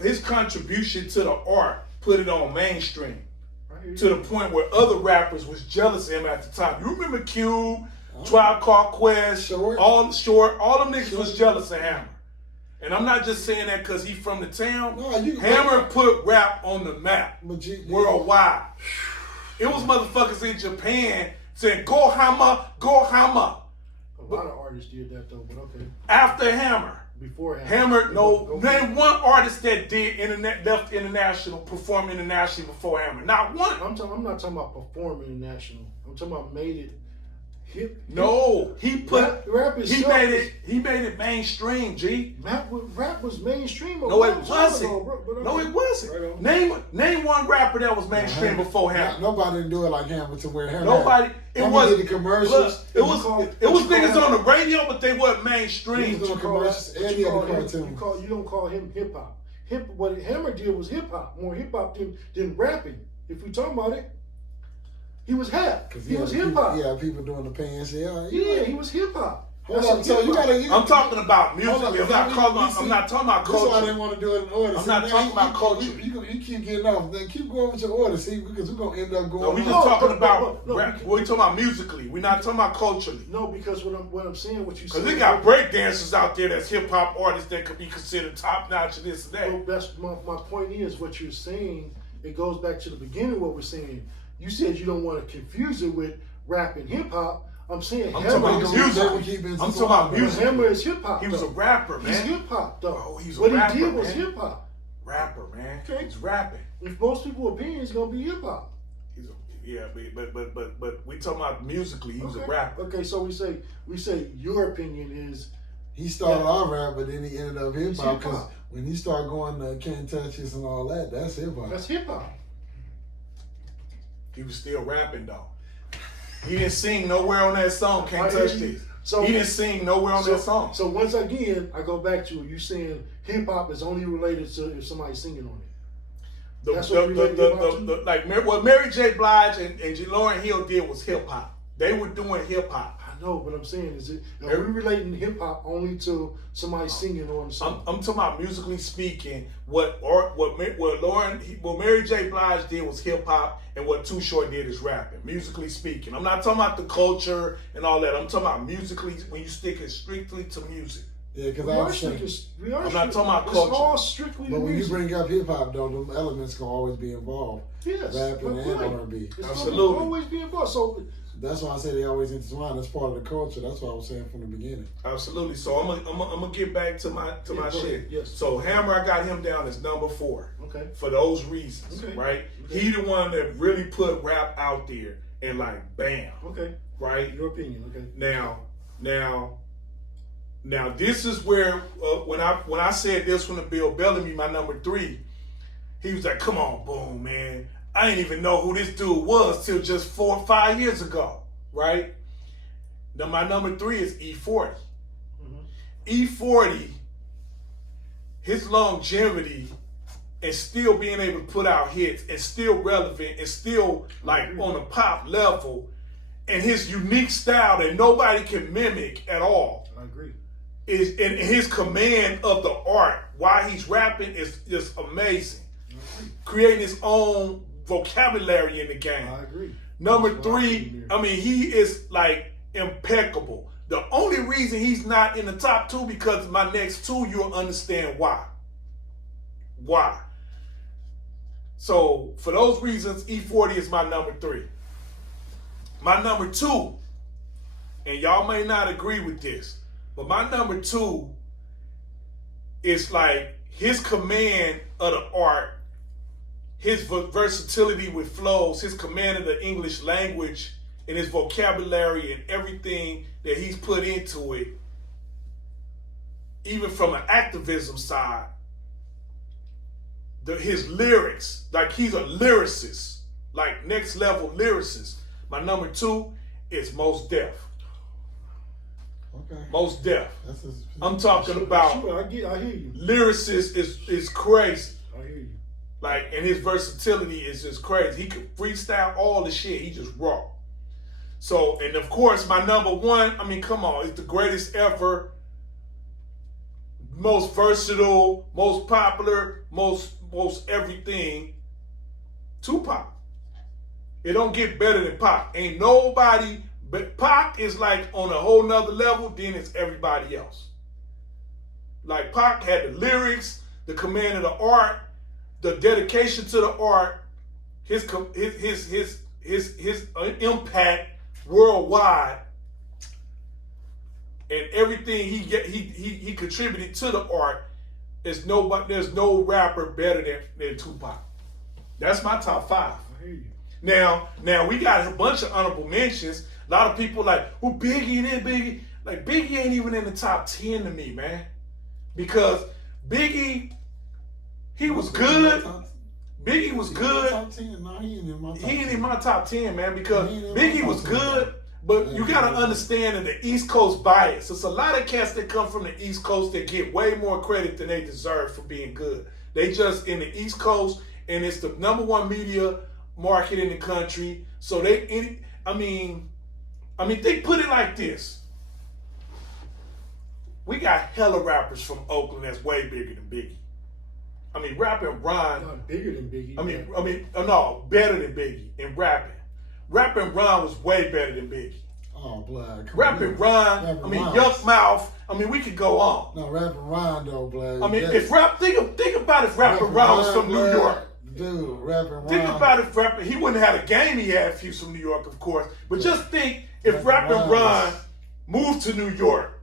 his contribution to the art put it on mainstream Right. to the point where other rappers was jealous of him at the time. You remember Cube, Tribe Called Quest, all them niggas was jealous of Hammer. And I'm not just saying that because he's from the town. No, Hammer put rap on the map worldwide. It was motherfuckers in Japan saying, "Go Hammer, go Hammer." A lot of artists did that though, but okay. After Hammer. Before Hammer, name one artist that performed internationally before Hammer. Not one. I'm not talking about performing international. I'm talking about made it hip. No, he put rap he made it mainstream. G. Rap was mainstream. No, it wasn't. No, it wasn't. Name one rapper that was mainstream before Hammer. Nobody didn't do it like Hammer to where Hammer. Nobody. It was the commercials. It was niggas on the radio, but they weren't mainstream. He commercials and he had the cartoons. You don't call him hip hop. What Hammer did was hip hop. More hip hop than rapping. If we talk about it. He was hip. He was hip hop. Yeah, people doing the pants. Yeah, he was hip hop. Hold on, so you gotta. I'm talking about music. I'm not talking about culture. That's why I didn't want to do it in order. I'm not talking about culture. You keep getting off. Then keep going with your order. See, because we're gonna end up going. No, we just talking about rap. We're talking about musically. We're not talking about culturally. No, because what I'm saying, what you said. Because we got break dancers out there that's hip hop artists that could be considered top notch and this and that. Well, that's my point is what you're saying. It goes back to the beginning of what we're saying. You said you don't want to confuse it with rap and hip hop. I'm saying I'm talking about music. I'm talking about music. Hammer is hip hop. He was a rapper, man. He's hip hop, though. Oh, he's a what rapper, he did was man. hip hop. Rapper, man. Okay. He's rapping. If most people's opinion is gonna be hip hop. But we talking about musically. He was a rapper. Okay, so we say your opinion is he started off rap, but then he ended up hip hop because when he started going to Can't Touch This and all that, that's hip hop. That's hip hop. He was still rapping though. He didn't sing nowhere on that song. Can't touch this. So he didn't sing nowhere on that song. So once again, I go back to you saying hip hop is only related to if somebody's singing on it. That's what like what Mary J. Blige and Lauryn Hill did was hip hop. They were doing hip hop. I No, but I'm saying are we relating hip hop only to somebody singing on the song? I'm talking about musically speaking. What Mary J. Blige did was hip hop, and what Too Short did is rapping. Musically speaking, I'm not talking about the culture and all that. I'm talking about musically when you stick it strictly to music. Yeah, because I'm not talking about culture. It's all strictly but when music. you bring up hip hop, though, them elements can always be involved. Yes, rapping and R&B. Absolutely, always be involved. So that's why I say they always intertwine. That's part of the culture. That's what I was saying from the beginning. Absolutely. So I'm gonna get back to my shit. Yes. So Hammer, I got him down as number 4. Okay. For those reasons, right? Okay. He the one that really put rap out there and like bam. Okay. Right. Your opinion. Okay. Now this is where when I said this one to Bill Bellamy, my number 3, he was like, "Come on, Boon, man. I didn't even know who this dude was till just 4 or 5 years ago, right?" Now my number 3 is E40. E40, his longevity and still being able to put out hits and still relevant and still like on a pop level, and his unique style that nobody can mimic at all. I agree. Is and his command of the art while he's rapping is just amazing. Creating his own vocabulary in the game. I agree. Number 3, I mean, he is like impeccable. The only reason he's not in the top 2 because my next 2, you'll understand why. Why? So for those reasons, E40 is my number 3. My number 2, and y'all may not agree with this, but my number 2 is like his command of the art, his versatility with flows, his command of the English language, and his vocabulary and everything that he's put into it, even from an activism side. His lyrics, like he's a lyricist, like next level lyricist. My number 2 is Mos Def. Okay. Mos Def. I'm talking about I hear you. Lyricist is crazy. I hear you. Like, and his versatility is just crazy. He could freestyle all the shit. He just raw. So, and of course, my number 1, I mean, come on, it's the greatest ever, most versatile, most popular, most everything, Tupac. It don't get better than Pac. Ain't nobody, but Pac is like on a whole nother level, then it's everybody else. Like Pac had the lyrics, the command of the art, the dedication to the art, his impact worldwide, and everything he contributed to the art. There's no rapper better than Tupac. That's my top 5. I hear you. Now we got a bunch of honorable mentions. A lot of people like, well, Biggie and Biggie. Like Biggie ain't even in the top 10 to me, man. Because Biggie, he was good. Biggie was good. Top 10? No, he ain't in my top 10. He ain't in my top 10, man, because Biggie was good, but you gotta understand that the East Coast bias. There's a lot of cats that come from the East Coast that get way more credit than they deserve for being good. They just in the East Coast, and it's the number 1 media market in the country. So they put it like this. We got hella rappers from Oakland that's way bigger than Biggie. I mean, rapping Ron. Not bigger than Biggie. No, better than Biggie in rapping. Rapping Ron was way better than Biggie. Oh, blood. Rapping Ron, Yuck Mouth. I mean, we could go on. No, rapping Ron though, blood. I mean, if think about if rapping Ron was from New York. Dude, rapping Ron. Think about if rapping, he wouldn't have had a game he had if he was from New York, of course. But just think if rapping Ron moved to New York.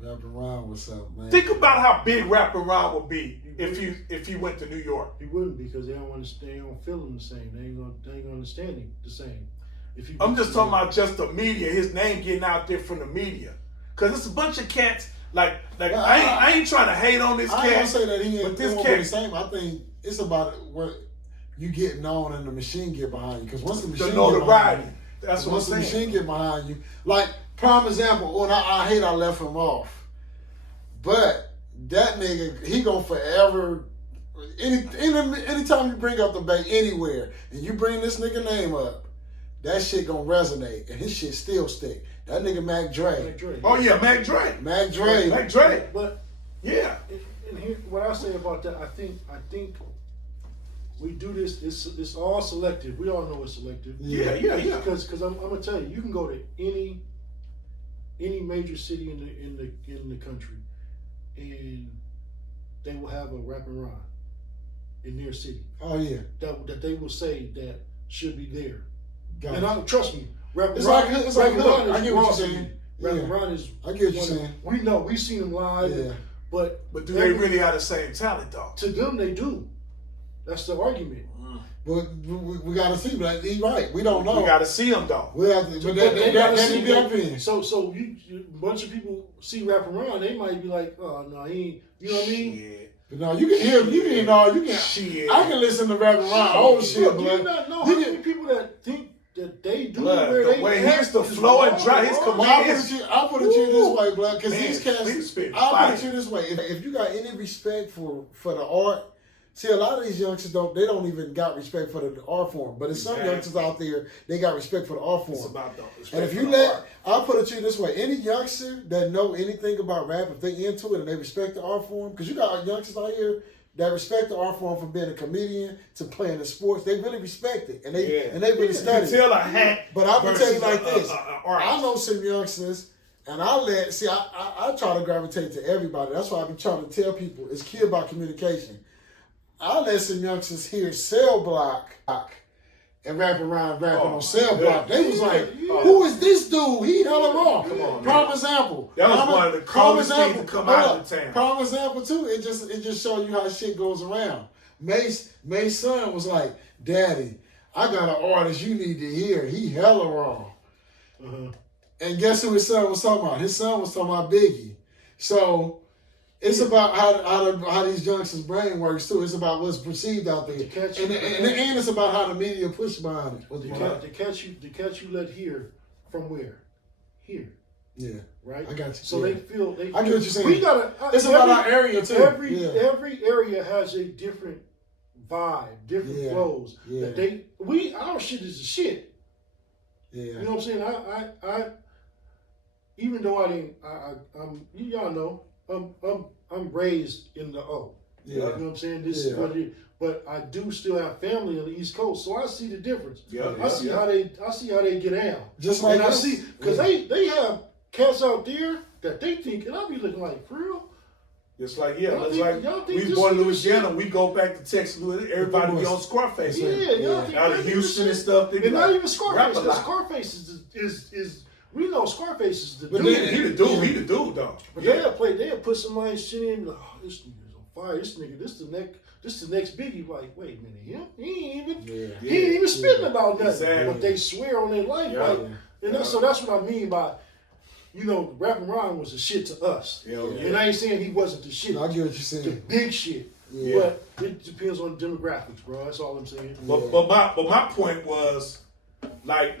Rapping Ron was something, man. Think about how big rapping Ron would be if he went to New York. He wouldn't, because they don't understand. They don't feel him the same. They ain't gonna understand him the same. I'm just talking about just the media. His name getting out there from the media, cause it's a bunch of cats. Like I ain't trying to hate on this cat. I don't say that he ain't this cat the same. I think it's about what you get known and the machine get behind you. Because once the machine get behind you, that's what I'm saying. Once the machine get behind you, like prime example, when I hate I left him off, but that nigga, he gonna forever. Anytime you bring up the Bay anywhere and you bring this nigga name up, that shit gonna resonate and his shit still stick. That nigga Mac Dre. Mac Dre. Oh yeah, Mac Dre. Mac Dre. Mac Dre. But yeah. And here, what I say about that, I think we do this. It's all selective. We all know it's selective. Yeah. Because I'm gonna tell you, you can go to any major city in the country, and they will have a rap and rhyme in their city. Oh yeah. That they will say that should be there. Got And trust me, rap and it's rhyme. like hood. Rhyme I is get what raw you're to me. saying. Rap Yeah. and rhyme is. I get what you're saying. We know. We've seen them live. Yeah. But do they really have the same talent though? To them, they do. That's the argument. But we got to see. But he's right. We don't know. We got to see them though. We have to. But They gotta that see be our opinion. So a bunch of people see rap and rhyme, they might be like, oh no, he ain't. You know what I mean? Shit. But no, you can hear. You can know. You can. Shit. I can listen to rap and rhyme. Oh shit, Look, blood. you not know how many people that think that they do Blood, where the they way act he's the is flow and wrong, dry, his bro. command. I'll put it to you this way, blood, because Man, these please cats. spit I'll fire. put it to you this way: if you got any respect for the art, see, a lot of these youngsters don't even got respect for the art form. But there's some Exactly. youngsters out there, they got respect for the art It's form. about the And if you let, I'll put it to you this way: any youngster that know anything about rap, if they into it and they respect the art form, because you got youngsters out here that respect the art form from being a comedian to playing the sports, they really respect it and they really study it. Tell a hat. But I can tell you like this: artist. I know some youngsters, and I try to gravitate to everybody. That's why I be trying to tell people it's key about communication. I let some youngsters hear Cell Block and rapping on Cell Block. They was like, "Who is this dude? He hella raw." Come on, Prime man. example. That was one of the coldest things to come out of the town. Prime example too. It just show you how shit goes around. May's son was like, "Daddy, I got an artist you need to hear. He hella raw." And guess who his son was talking about? His son was talking about Biggie. So it's about how these youngsters' brain works too. It's about what's perceived out there, and it's about how the media push behind it. The catch you let hear from where? Here. Yeah. Right. I got you. So yeah. they feel they. I get what you're saying. We gotta. It's about our area too. Every area has a different vibe, different flows. Yeah. That our shit is the shit. Yeah. You know what I'm saying? I even though I'm y'all know I'm raised in the O. Yeah. You know what I'm saying? This is what it is. But I do still have family on the East Coast, so I see the difference. I see how they get down. Just like and I see because they have cats out there that they think, and I be looking like, for real. It's like Y'all think we born in Louisiana, we go back to Texas, everybody be on Scarface. Y'all think out of Houston and stuff. And not even Scarface, because Scarface is we know Scarface is the dude. He the dude though. But they'll put somebody shit in like, oh, this nigga's on fire. This nigga, this the next Biggie. Like, wait a minute, him? He ain't even spitting about nothing. Exactly. But they swear on their life. So that's what I mean by, rap and rhyme was the shit to us. And I ain't saying he wasn't the shit. I get what you're saying. The big shit. Yeah. But it depends on the demographics, bro. That's all I'm saying. But my point was, like,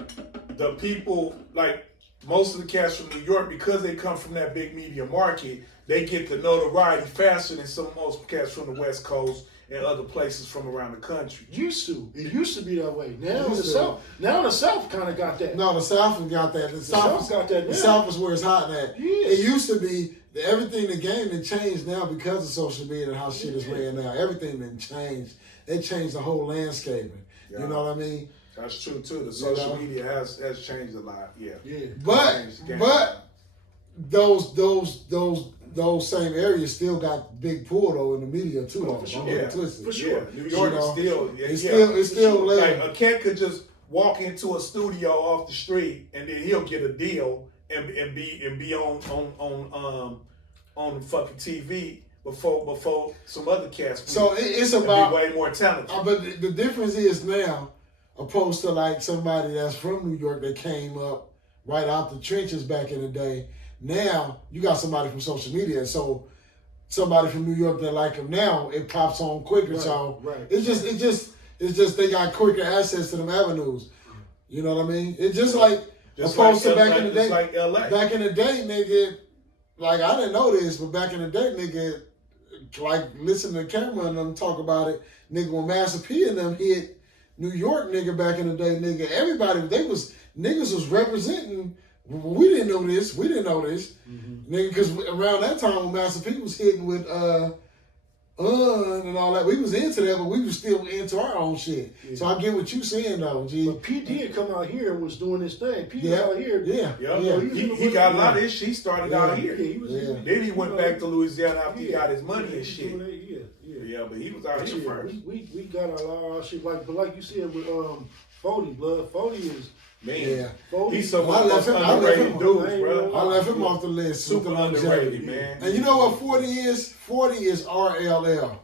the people, like, most of the cats from New York, because they come from that big media market, they get the notoriety faster than most cats from the West Coast and other places from around the country. It used to be that way. Now the South kind of got that. No, the South got that. The South got that. The South is where it's hot at. Yeah. It used to be everything. The game that changed now because of social media and how shit is ran now. Everything that changed. They changed the whole landscaping. You know what I mean? That's true too. The social media has changed a lot. Yeah. But those same areas still got big pull though in the media too. Though. For sure. For sure. Yeah. New York is it's still like a cat could just walk into a studio off the street and then he'll get a deal and be on the fucking TV before some other cats. So it's about be way more talented. But the difference is now, opposed to like somebody that's from New York that came up right out the trenches back in the day. Now you got somebody from social media, so somebody from New York that like him now, it pops on quicker. It's just they got quicker access to them avenues. You know what I mean? It's just like opposed to back in the day. Like LA. Back in the day, nigga, like I didn't know this, but back in the day, nigga, like listen to camera and them talk about it, nigga, when Master P and them hit New York, nigga, back in the day, nigga, everybody niggas was representing Well, we didn't know this. Nigga, because around that time when Master P was hitting with and all that, we was into that, but we was still into our own shit. Yeah. So I get what you saying though, G. But P did come out here and was doing his thing. P was out here. He got a lot of his shit started out here. Yeah, he was. Then he went back to Louisiana after he got his money and shit. Yeah, but he was out here first. We got a lot of shit, but like you said with Fody, blood. Fody is. Man, he's so underrated dude, bro. I left him off the list. Super underrated, man. And you know what 40 is? 40 is RLL.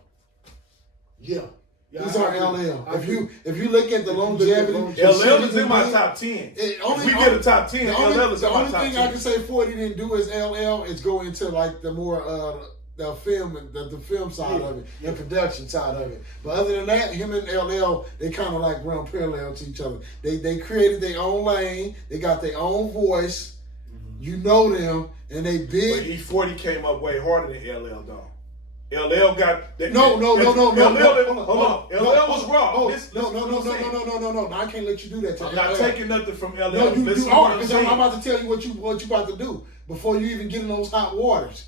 Yeah. He's RLL. If you look at the longevity, LL is in my top 10. If we get a top 10, LL is in my top 10. The only thing I can say 40 didn't do as LL is go into like the more the film side of it, the production side of it. But other than that, him and LL, they kind of like run parallel to each other. They created their own lane. They got their own voice. Mm-hmm. You know them, and they big. But E40 came up way harder than LL though. LL got that. No. Hold on. LL was raw. No. I can't let you do that. I'm not taking nothing from LL. No, you are, because I'm about to tell you what you about to do before you even get in those hot waters.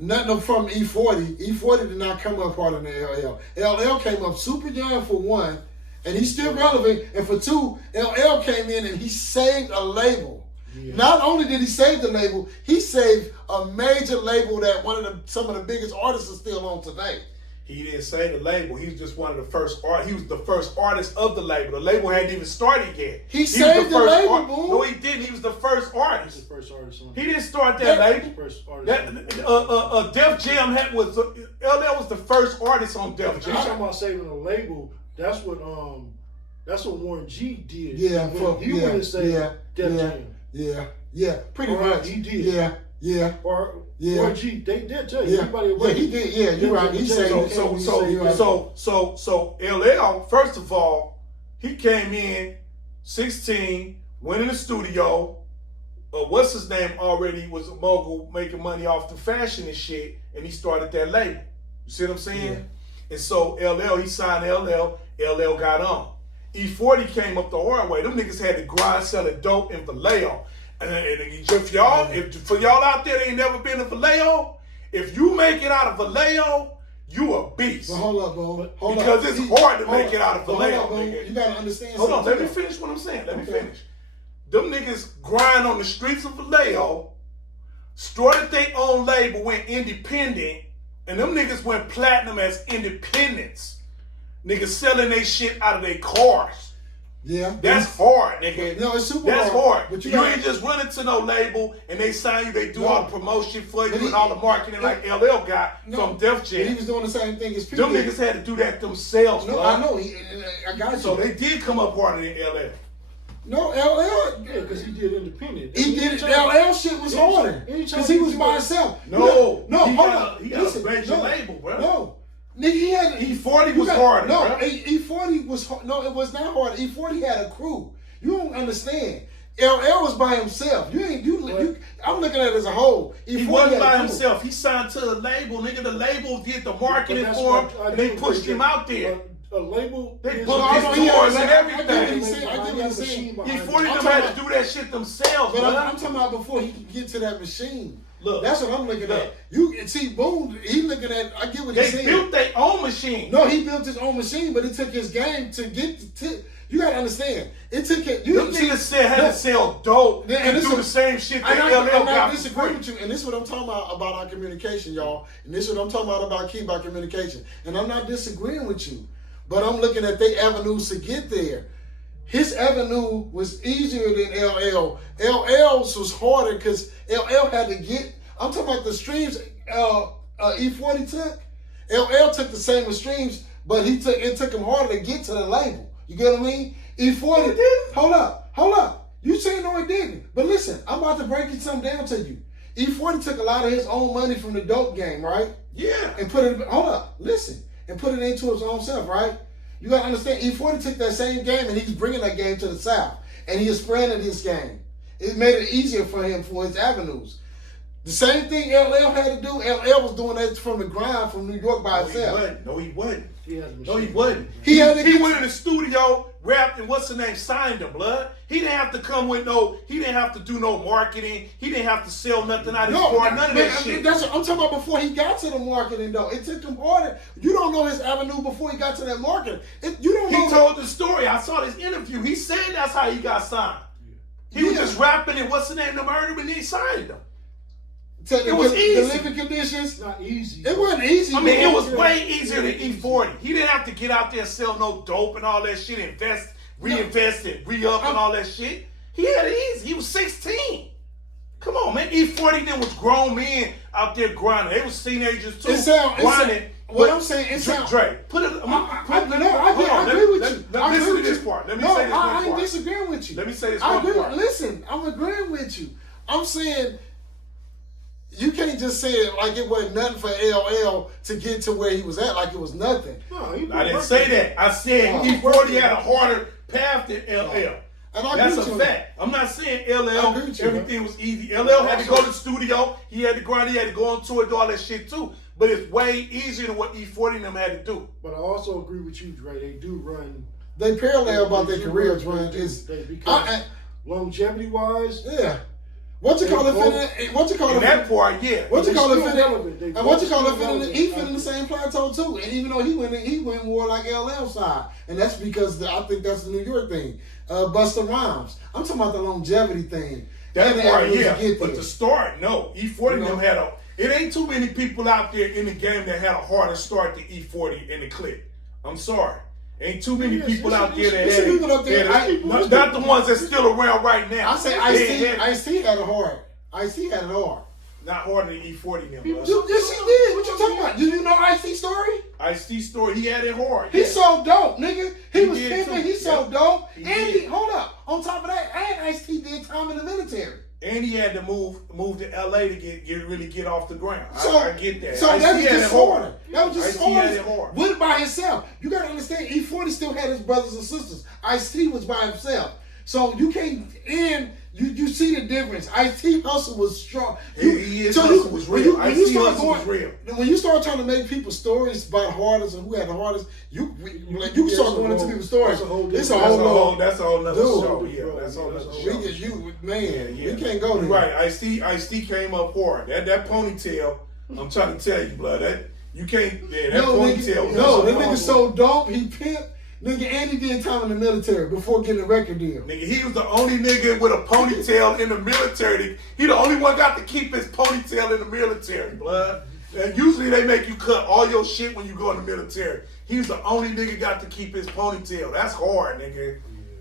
Nothing from E40. E40 did not come up harder than LL. LL came up super young for one, and he's still relevant. And for two, LL came in and he saved a label. Yeah. Not only did he save the label, he saved a major label that some of the biggest artists are still on today. He didn't save the label. He was just one of the first artists. He was the first artist of the label. The label hadn't even started yet. He saved the label, Boon. No, he didn't. He was the first artist. He was the first artist on. He didn't start that label. Def Jam LL was the first artist on Def Jam. I'm talking about saving a label. That's what Warren G did. Yeah, he went and saved Def Jam. Yeah, pretty much. He did. Yeah. Warren G, they did tell you. Yeah, he did. Yeah, you're right. He said so LL, first of all, he came in 16, went in the studio. What's his name already was a mogul making money off the fashion and shit, and he started that label. You see what I'm saying? Yeah. And so he signed LL got on. E40 came up the hard way. Them niggas had to grind selling dope in Vallejo. And for y'all out there that ain't never been to Vallejo, if you make it out of Vallejo, you a beast. But hold up, bro. Because it's hard to make it out of Vallejo, nigga. You gotta understand. Hold on, let me finish what I'm saying. Let me finish. Them niggas grind on the streets of Vallejo, started their own label, went independent, and them niggas went platinum as independents. Niggas selling their shit out of their cars. Yeah, that's hard, nigga. No, it's super hard. That's hard. But you ain't just running to no label and they sign you. They do all the promotion for you and all the marketing like LL got from Def Jam. He was doing the same thing as P. Them niggas had to do that themselves. No, I know. I got you. So they did come up harder than LL. No, LL. Yeah, because he did independent. He did it. LL shit was harder because he was by himself. No, hold on. He got a major label, bro. No. Nigga, E40 was harder. No, E40 was no, it was not hard. E40 had a crew. You don't understand. LL was by himself. I'm looking at it as a whole. He wasn't by himself. He signed to the label, nigga. The label did the marketing for him, and they pushed him out there. A label. They booked his tours and everything. I get what he's saying. E40 them had to do that shit themselves. But I'm talking about before he could get to that machine. Look, that's what I'm looking at. You see, Boon, he looking at. I get what he's saying. They built their own machine. No, he built his own machine, but it took his game to get to. You gotta understand. It took it. Them niggas had to sell dope and do the same shit that LL got. I disagree with you, and this is what I'm talking about our communication, y'all. And this is what I'm talking about keep our communication. And I'm not disagreeing with you, but I'm looking at their avenues to get there. His avenue was easier than LL. LL's was harder because LL had to get. I'm talking about the streams E40 took. LL took the same streams, but it took him harder to get to the label. You get what I mean? E40 didn't. Hold up. You saying no, it didn't. But listen, I'm about to break something down to you. E40 took a lot of his own money from the dope game, right? Yeah. And put it. Hold up. Listen, and put it into his own self, right? You gotta understand, E40 took that same game and he's bringing that game to the South. And he expanded his game. It made it easier for him for his avenues. The same thing LL had to do. LL was doing that from the ground from New York by himself. No, he wasn't. He wasn't. He went in the studio, rapped, and what's the name? Signed him, blood. He didn't have to come with he didn't have to do no marketing. He didn't have to sell nothing out of his car, none of that shit. That's what I'm talking about before he got to the marketing, though. It took him harder. You don't know his avenue before he got to that marketing. You don't know. He told the story. I saw this interview. He said that's how he got signed. He was just rapping and what's the name? The murder, and he signed him. It was easy. The living conditions. Not easy. It wasn't easy. I mean, it was way easier than E40. He didn't have to get out there and sell no dope and all that shit, reinvest it, re-up and all that shit. He had it easy. He was 16. Come on, man. E40 then was grown men out there grinding. They was teenagers too. Grinding. What I'm saying is Dre, put it. I agree with you. Listen to this part. Let me say this one part. I ain't disagreeing with you. Let me say this one part. Listen, I'm agreeing with you. I'm saying you can't just say it like it wasn't nothing for LL to get to where he was at, like it was nothing. No, I didn't say that. I said E40 had a harder path than LL. That's a fact. I'm not saying LL, everything was easy. LL had to go to the studio. He had to grind. He had to go on tour, do all that shit too. But it's way easier than what E40 and them had to do. But I also agree with you, Dre. They do run. They parallel about their careers, run. Because longevity-wise, yeah. What you call it? In that part, yeah. What you call it? He fit in the same plateau too. And even though he went more like LL side, and that's because I think that's the New York thing. Busta Rhymes. I'm talking about the longevity thing. That part, yeah. But the start, no. E40 them had a. It ain't too many people out there in the game that had a harder start than E40 in the clip. I'm sorry. Ain't too many people out there that had not the ones that's still around right now. I say Ice-T had it hard. Ice-T had it hard. Not harder than E40 them. Yes, he did. What you talking about? Do you know Ice-T story? Ice-T story, he had it hard. He sold dope, nigga. He was pimping. He sold dope. And hold up. On top of that, and Ice-T did time in the military. And he had to move to LA to really get off the ground. So, I get that. So that was just order. That was just order. Went by himself. You gotta understand, E40 still had his brothers and sisters. Ice-T was by himself. So you can't you see the difference. Ice-T hustle was strong. Hustle was real. When you start trying to make people stories about hardest and who had the hardest, you start going into people's stories. That's a whole nother show. Yeah, that's a whole nother show. We can't go there. Right. Ice-T came up hard. That ponytail, I'm trying to tell you, blood. That ponytail. That nigga so dope, he pimped. Nigga, and he did time in the military before getting a record deal. Nigga, he was the only nigga with a ponytail in the military. He the only one got to keep his ponytail in the military, blood. And usually they make you cut all your shit when you go in the military. He's the only nigga got to keep his ponytail. That's hard, nigga.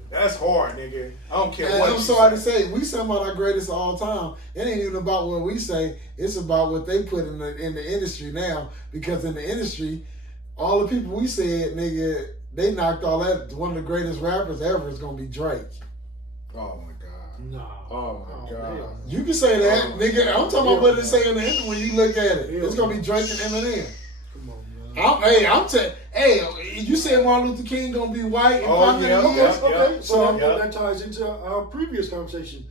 That's hard, nigga. I don't care what. I'm sorry to say, we some of our greatest of all time. It ain't even about what we say. It's about what they put in the industry now. Because in the industry, all the people we said, nigga, they knocked all that. One of the greatest rappers ever is gonna be Drake. Oh my God. No. Oh my God. Man. You can say that, nigga. I'm talking about what it say in the end when you look at it. It's gonna be Drake and Eminem. Come on, man. You said Martin Luther King gonna be white in 5 years? Okay. So that ties into our previous conversation.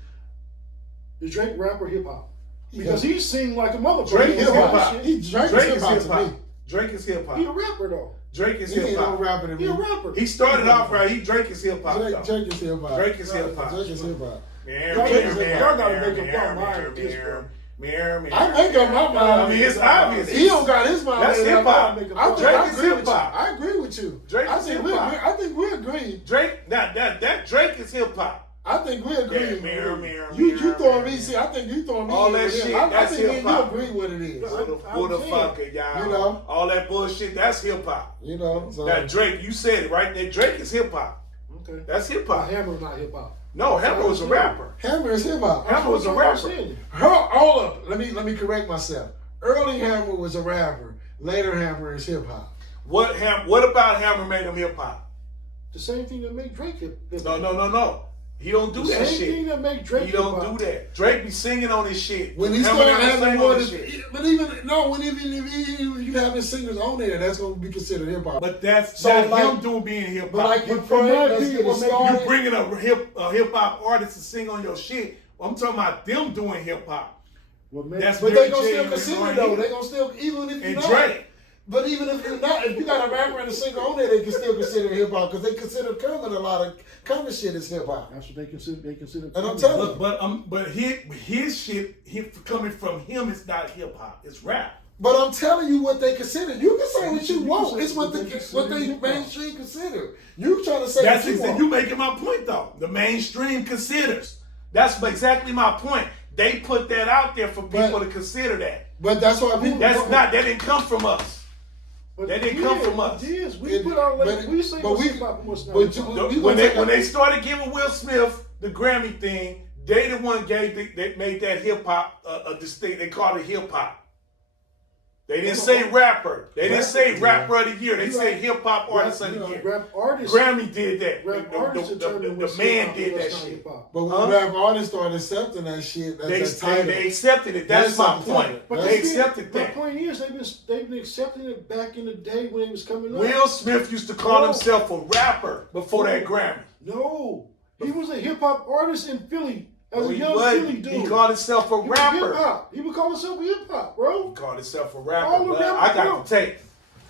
Is Drake rap or hip hop? Because he sing like a motherfucker. Drake is hip hop. Drake is hip hop. Drake is hip hop. He a rapper though. Drake is hip hop. He a rapper. He started off right. Drake is hip hop. Drake is hip hop. Drake is hip hop. Drake is hip hop. Y'all gotta make up your mind at this point. I make up my mind. I mean, it's obvious. He don't got his mind. That's hip hop. Drake is hip hop. I agree with you. Drake is hip hop. I think we agree. Drake, that Drake is hip hop. I think we agree. You throwing me. See, I think you throwing me. All that shit. That's hip hop. You agree what it is. Who the fuck, y'all? You know, all that bullshit. That's hip hop. You know, so that Drake. You said it right there. Drake is hip hop. Okay, that's hip hop. Hammer's not hip hop. No, Hammer was a rapper. Hammer is hip hop. Hammer was a rapper. All of let me correct myself. Early Hammer was a rapper. Later Hammer is hip hop. What about Hammer made him hip hop? The same thing that made Drake hip hop. No. He don't do that shit. Same thing that make Drake. He don't do that. Drake be singing on his shit. When he started having more, but even if you having singers on there, that's gonna be considered hip hop. But that's him doing being hip hop. But like you bringing a hip hop artist to sing on your shit. I'm talking about them doing hip hop. Well, man, That's But Mary they gonna J. still and consider Lauren though. Hill. They gonna still even if you And not. Drake. But even if you're not, if you got a rapper and a singer on there, they can still consider hip hop because they consider Kermit a lot of Kermit shit as hip hop. That's what they consider. They consider. And I'm telling you. But his shit coming from him is not hip hop. It's rap. But I'm telling you what they consider. You can say what you want. It's what consider they hip-hop. mainstream consider. You trying to say That's what you want. you making my point though. The mainstream considers. That's exactly my point. They put that out there for people to consider that. But that's why people. That didn't come from us. But That didn't come from us. Yes, we put our label. We say what's hip hop and what's not. When they started giving Will Smith the Grammy thing, they the one that made that hip hop a distinct. They called it hip hop. They didn't say rapper. They didn't say rapper of the year. They say hip hop artist of the year. Rap artist. Grammy did that. Rap artists determine The man did that shit. But when rap artists started accepting that shit, They accepted it. That's my point. But They accepted that. The point is, they've been accepting it back in the day when it was coming up. Will Smith used to call himself a rapper before that Grammy. No, he was a hip hop artist in Philly as a young Philly dude. He called himself a rapper. He would call himself hip hop, bro. He called himself a rapper. All of them, I got the tape.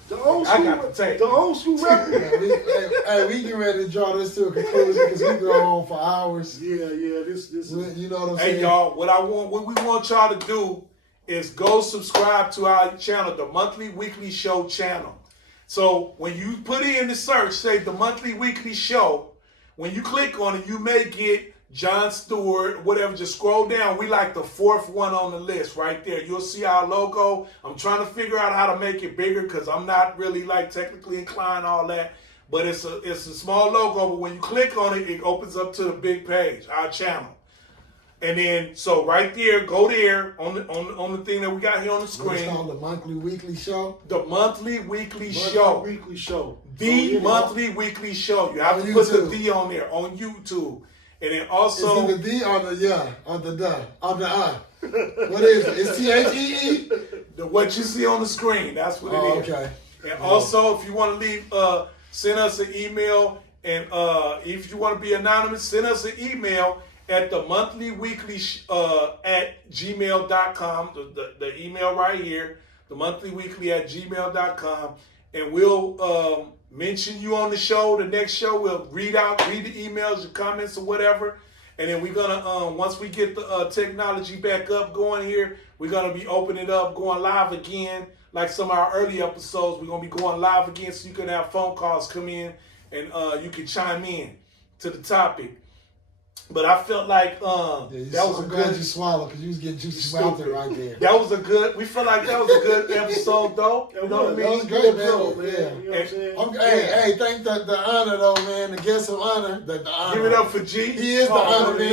The old school, the old school rapper. we get ready to draw this to a conclusion because we go on for hours. Yeah. This is. You know what I'm saying? Hey y'all, what we want y'all to do is go subscribe to our channel, the Monthly Weekly Show channel. So when you put in the search, say the Monthly Weekly Show, when you click on it, you may get Jon Stewart, whatever. Just scroll down. We like the 4th one on the list right there. You'll see our logo. I'm trying to figure out how to make it bigger because I'm not really like technically inclined, all that. But it's a small logo. But when you click on it, it opens up to the big page, our channel. And then so right there, go there on the thing that we got here on the screen. It's called the Monthly Weekly Show. The Monthly Weekly Show. Weekly Show. The Monthly Weekly Show. You have to put the D on there on YouTube. And then also, is it the D or the yeah or the duh or the What is it? It's THEE. What you see on the screen. That's what it is. Okay. And also, if you want to leave, send us an email. And if you want to be anonymous, send us an email at the monthlyweekly at gmail.com. The email right here, the monthlyweekly at gmail.com. And we'll mention you on the show. The next show, we'll read the emails, your comments, or whatever. And then we're gonna once we get the technology back up going here, we're gonna be opening it up, going live again. Like some of our early episodes, we're gonna be going live again, so you can have phone calls come in and you can chime in to the topic. But I felt like that was a good. You swallowed because you was getting juicy mouth right there. That was a good. We felt like that was a good episode, though. You know what I mean? That was great, man. You know what I'm saying? Hey, thank the honor though, man. The guest of honor. The honor. Give it up for G. He is the honor, man.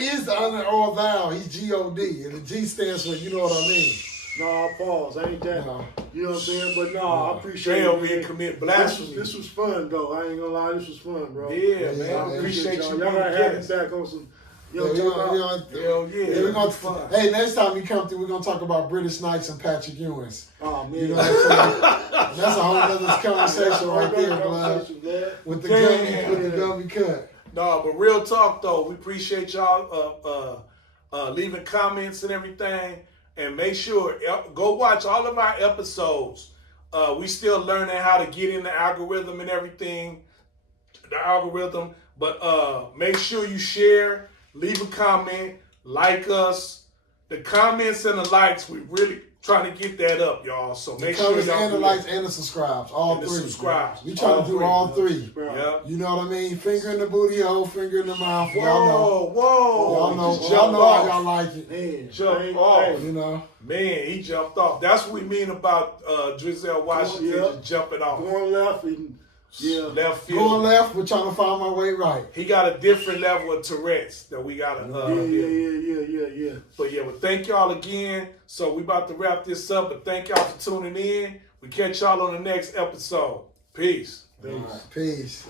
He is the honor all thou. He's G-O-D, and the G stands for, you know what I mean. Nah, pause. Ain't that? No. You know what I'm saying? But I appreciate Jay over it. here commit blasphemy. This was fun, though. I ain't gonna lie. This was fun, bro. Yeah, man. I appreciate you. Y'all gotta have me back on some. Hell yeah. Hey, next time you come through, we're gonna talk about British Knights and Patrick Ewing's. Oh man, you know what I'm saying? That's a whole other conversation right there, blood. With the gummy cut. No, but real talk though, we appreciate y'all leaving comments and everything. And make sure, go watch all of our episodes. We still learning how to get in the algorithm and everything. But make sure you share, leave a comment, like us. The comments and the likes, we really trying to get that up, y'all. So make sure y'all and the likes and the subscribes, all three. We try to do all three. Yeah. You know what I mean? Finger in the booty hole, finger in the mouth. Whoa, y'all know how y'all like it. Man, jump off. You know. Man, he jumped off. That's what we mean about Drizell Washington just jumping off. Going left and left field. Going left, we're trying to find my way right. He got a different level of Tourette's that we got to Yeah. But yeah, well, thank y'all again. So we about to wrap this up, but thank y'all for tuning in. We catch y'all on the next episode. Peace. Peace.